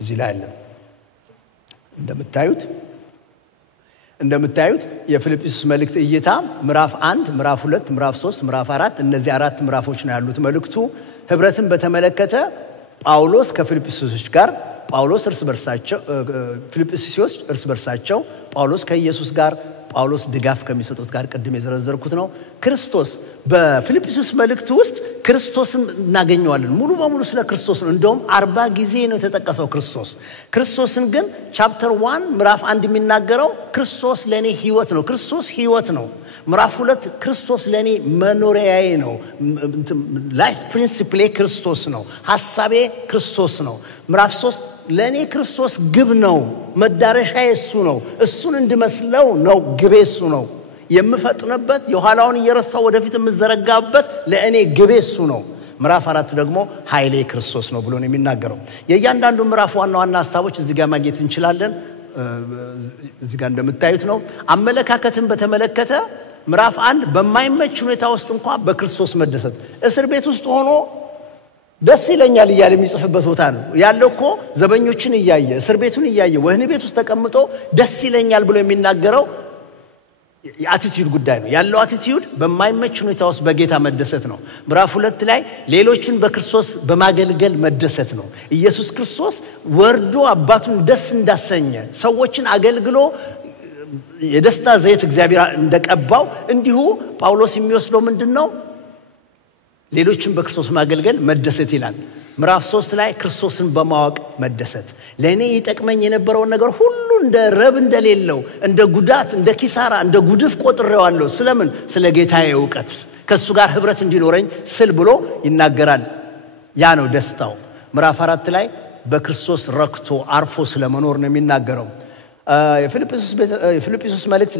እዚህ ላይ አለ እንደምታዩት የፊልጵስዩስ መልእክት እይታ ምዕራፍ 1 ምዕራፍ 2 ምዕራፍ 3 ምዕራፍ 4 እነዚህ አራት ምዕራፎች ነው ያሉት። መልእክቱ ህብረትን በተመለከተ ጳውሎስ ከፊልጵስዩስ ጋር ጳውሎስ ፊልጵስዩስ እርስ በርሳቸው ጳውሎስ ከኢየሱስ ጋር ጳውሎስ ድጋፍ ከሚሰጡት ጋር ቀድም የዘረዘርኩት ነው። ክርስቶስ በፊልጵስዩስ መልእክት ውስጥ ክርስቶስን እናገኘዋለን። ሙሉ በሙሉ ስለ ክርስቶስ ነው። እንደውም 40 ጊዜ ነው የተጠቀሰው ክርስቶስን ግን ቻፕተር 1 ምዕራፍ 1 የሚናገረው ክርስቶስ ለኔ ህይወት ነው። ክርስቶስ ህይወት ነው። ምዕራፍ 2 ክርስቶስ ለኔ መኖሪያዬ ነው። ላይፍ ፕሪንሲፕሌ ክርስቶስ ነው። ሐሳቤ ክርስቶስ ነው። ምዕራፍ 3 ለኔ ክርስቶስ ግብ ነው። መዳረሻዬ እሱ ነው። እሱን እንድመስለው ነው ግቤ እሱ ነው። የምፈጥነበት የኋላውን እየረሳው ወደፊት የምዘረጋበት ለእኔ ግቤ እሱ ነው። ምዕራፍ 4 ደግሞ ኃይሌ ክርስቶስ ነው ብሎ ነው የሚናገረው። የእያንዳንዱ ምዕራፍ ዋና ሐሳቦች እዚህ ጋር ማግኘት እንችላለን። እዚህ ጋር እንደምታዩት ነው። አመለካከትን በተመለከተ ምዕራፍ 1 በማይመች ሁኔታ ውስጥ እንኳን በክርስቶስ መደሰት እስር ቤት ውስጥ ሆኖ ደስ ይለኛል እያለ የሚጽፍበት ቦታ ነው ያለው እኮ ዘበኞችን እያየ እስር ቤቱን እያየ ወህኒ ቤት ውስጥ ተቀምጦ ደስ ይለኛል ብሎ የሚናገረው የአቲቲዩድ ጉዳይ ነው ያለው። አቲቲዩድ በማይመች ሁኔታ ውስጥ በጌታ መደሰት ነው። ምዕራፍ 2 ላይ ሌሎችን በክርስቶስ በማገልገል መደሰት ነው። ኢየሱስ ክርስቶስ ወርዶ አባቱን ደስ እንዳሰኘ ሰዎችን አገልግሎ የደስታ ዘይት እግዚአብሔር እንደቀባው እንዲሁ ጳውሎስ የሚወስደው ምንድነው? ሌሎችን በክርስቶስ ማገልገል መደሰት ይላል። ምዕራፍ 3 ላይ ክርስቶስን በማወቅ መደሰት ለኔ ይጠቅመኝ የነበረው ነገር ሁሉ እንደ ረብ እንደሌለው እንደ ጉዳት እንደ ኪሳራ እንደ ጉድፍ ቆጥሬዋለሁ። ስለምን? ስለ ጌታዬ ዕውቀት ከሱ ጋር ህብረት እንዲኖረኝ ስል ብሎ ይናገራል። ያ ነው ደስታው። ምዕራፍ 4 ላይ በክርስቶስ ረክቶ አርፎ ስለመኖር ነው የሚናገረው። የፊልጵስዩስ መልእክት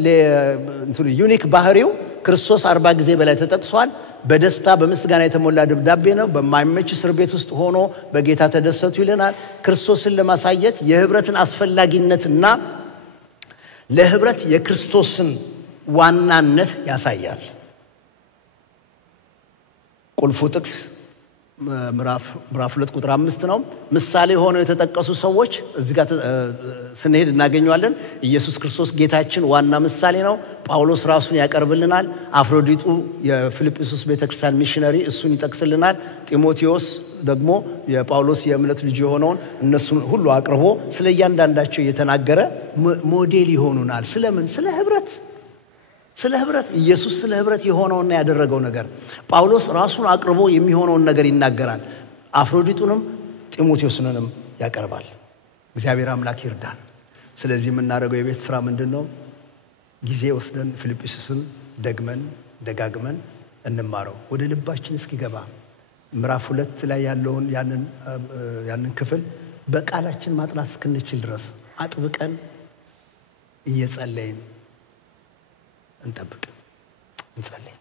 ዩኒክ ባህሪው ክርስቶስ 40 ጊዜ በላይ ተጠቅሷል። በደስታ በምስጋና የተሞላ ደብዳቤ ነው። በማይመች እስር ቤት ውስጥ ሆኖ በጌታ ተደሰቱ ይለናል። ክርስቶስን ለማሳየት የህብረትን አስፈላጊነትና ለህብረት የክርስቶስን ዋናነት ያሳያል። ቁልፉ ጥቅስ ምዕራፍ 2 ቁጥር 5 ነው። ምሳሌ ሆነው የተጠቀሱ ሰዎች እዚህ ጋር ስንሄድ እናገኘዋለን። ኢየሱስ ክርስቶስ ጌታችን ዋና ምሳሌ ነው። ጳውሎስ ራሱን ያቀርብልናል። አፍሮዲጡ የፊልጵስዩስ ቤተክርስቲያን ሚሽነሪ እሱን ይጠቅስልናል። ጢሞቴዎስ ደግሞ የጳውሎስ የእምነት ልጅ የሆነውን እነሱን ሁሉ አቅርቦ ስለ እያንዳንዳቸው እየተናገረ ሞዴል ይሆኑናል። ስለምን? ስለ ህብረት ኢየሱስ ስለ ህብረት የሆነውና ያደረገው ነገር ጳውሎስ ራሱን አቅርቦ የሚሆነውን ነገር ይናገራል። አፍሮዲጡንም ጢሞቴዎስንም ያቀርባል። እግዚአብሔር አምላክ ይርዳን። ስለዚህ የምናደርገው የቤት ስራ ምንድነው? ጊዜ ወስደን ፊልጵስዩስን ደጋግመን እንማረው ወደ ልባችን እስኪገባ። ምዕራፍ 2 ላይ ያለውን ያንን ክፍል በቃላችን ማጥናት እስክንችል ድረስ አጥብቀን እየጸለይን እንጠብቅ። እንጸልይ።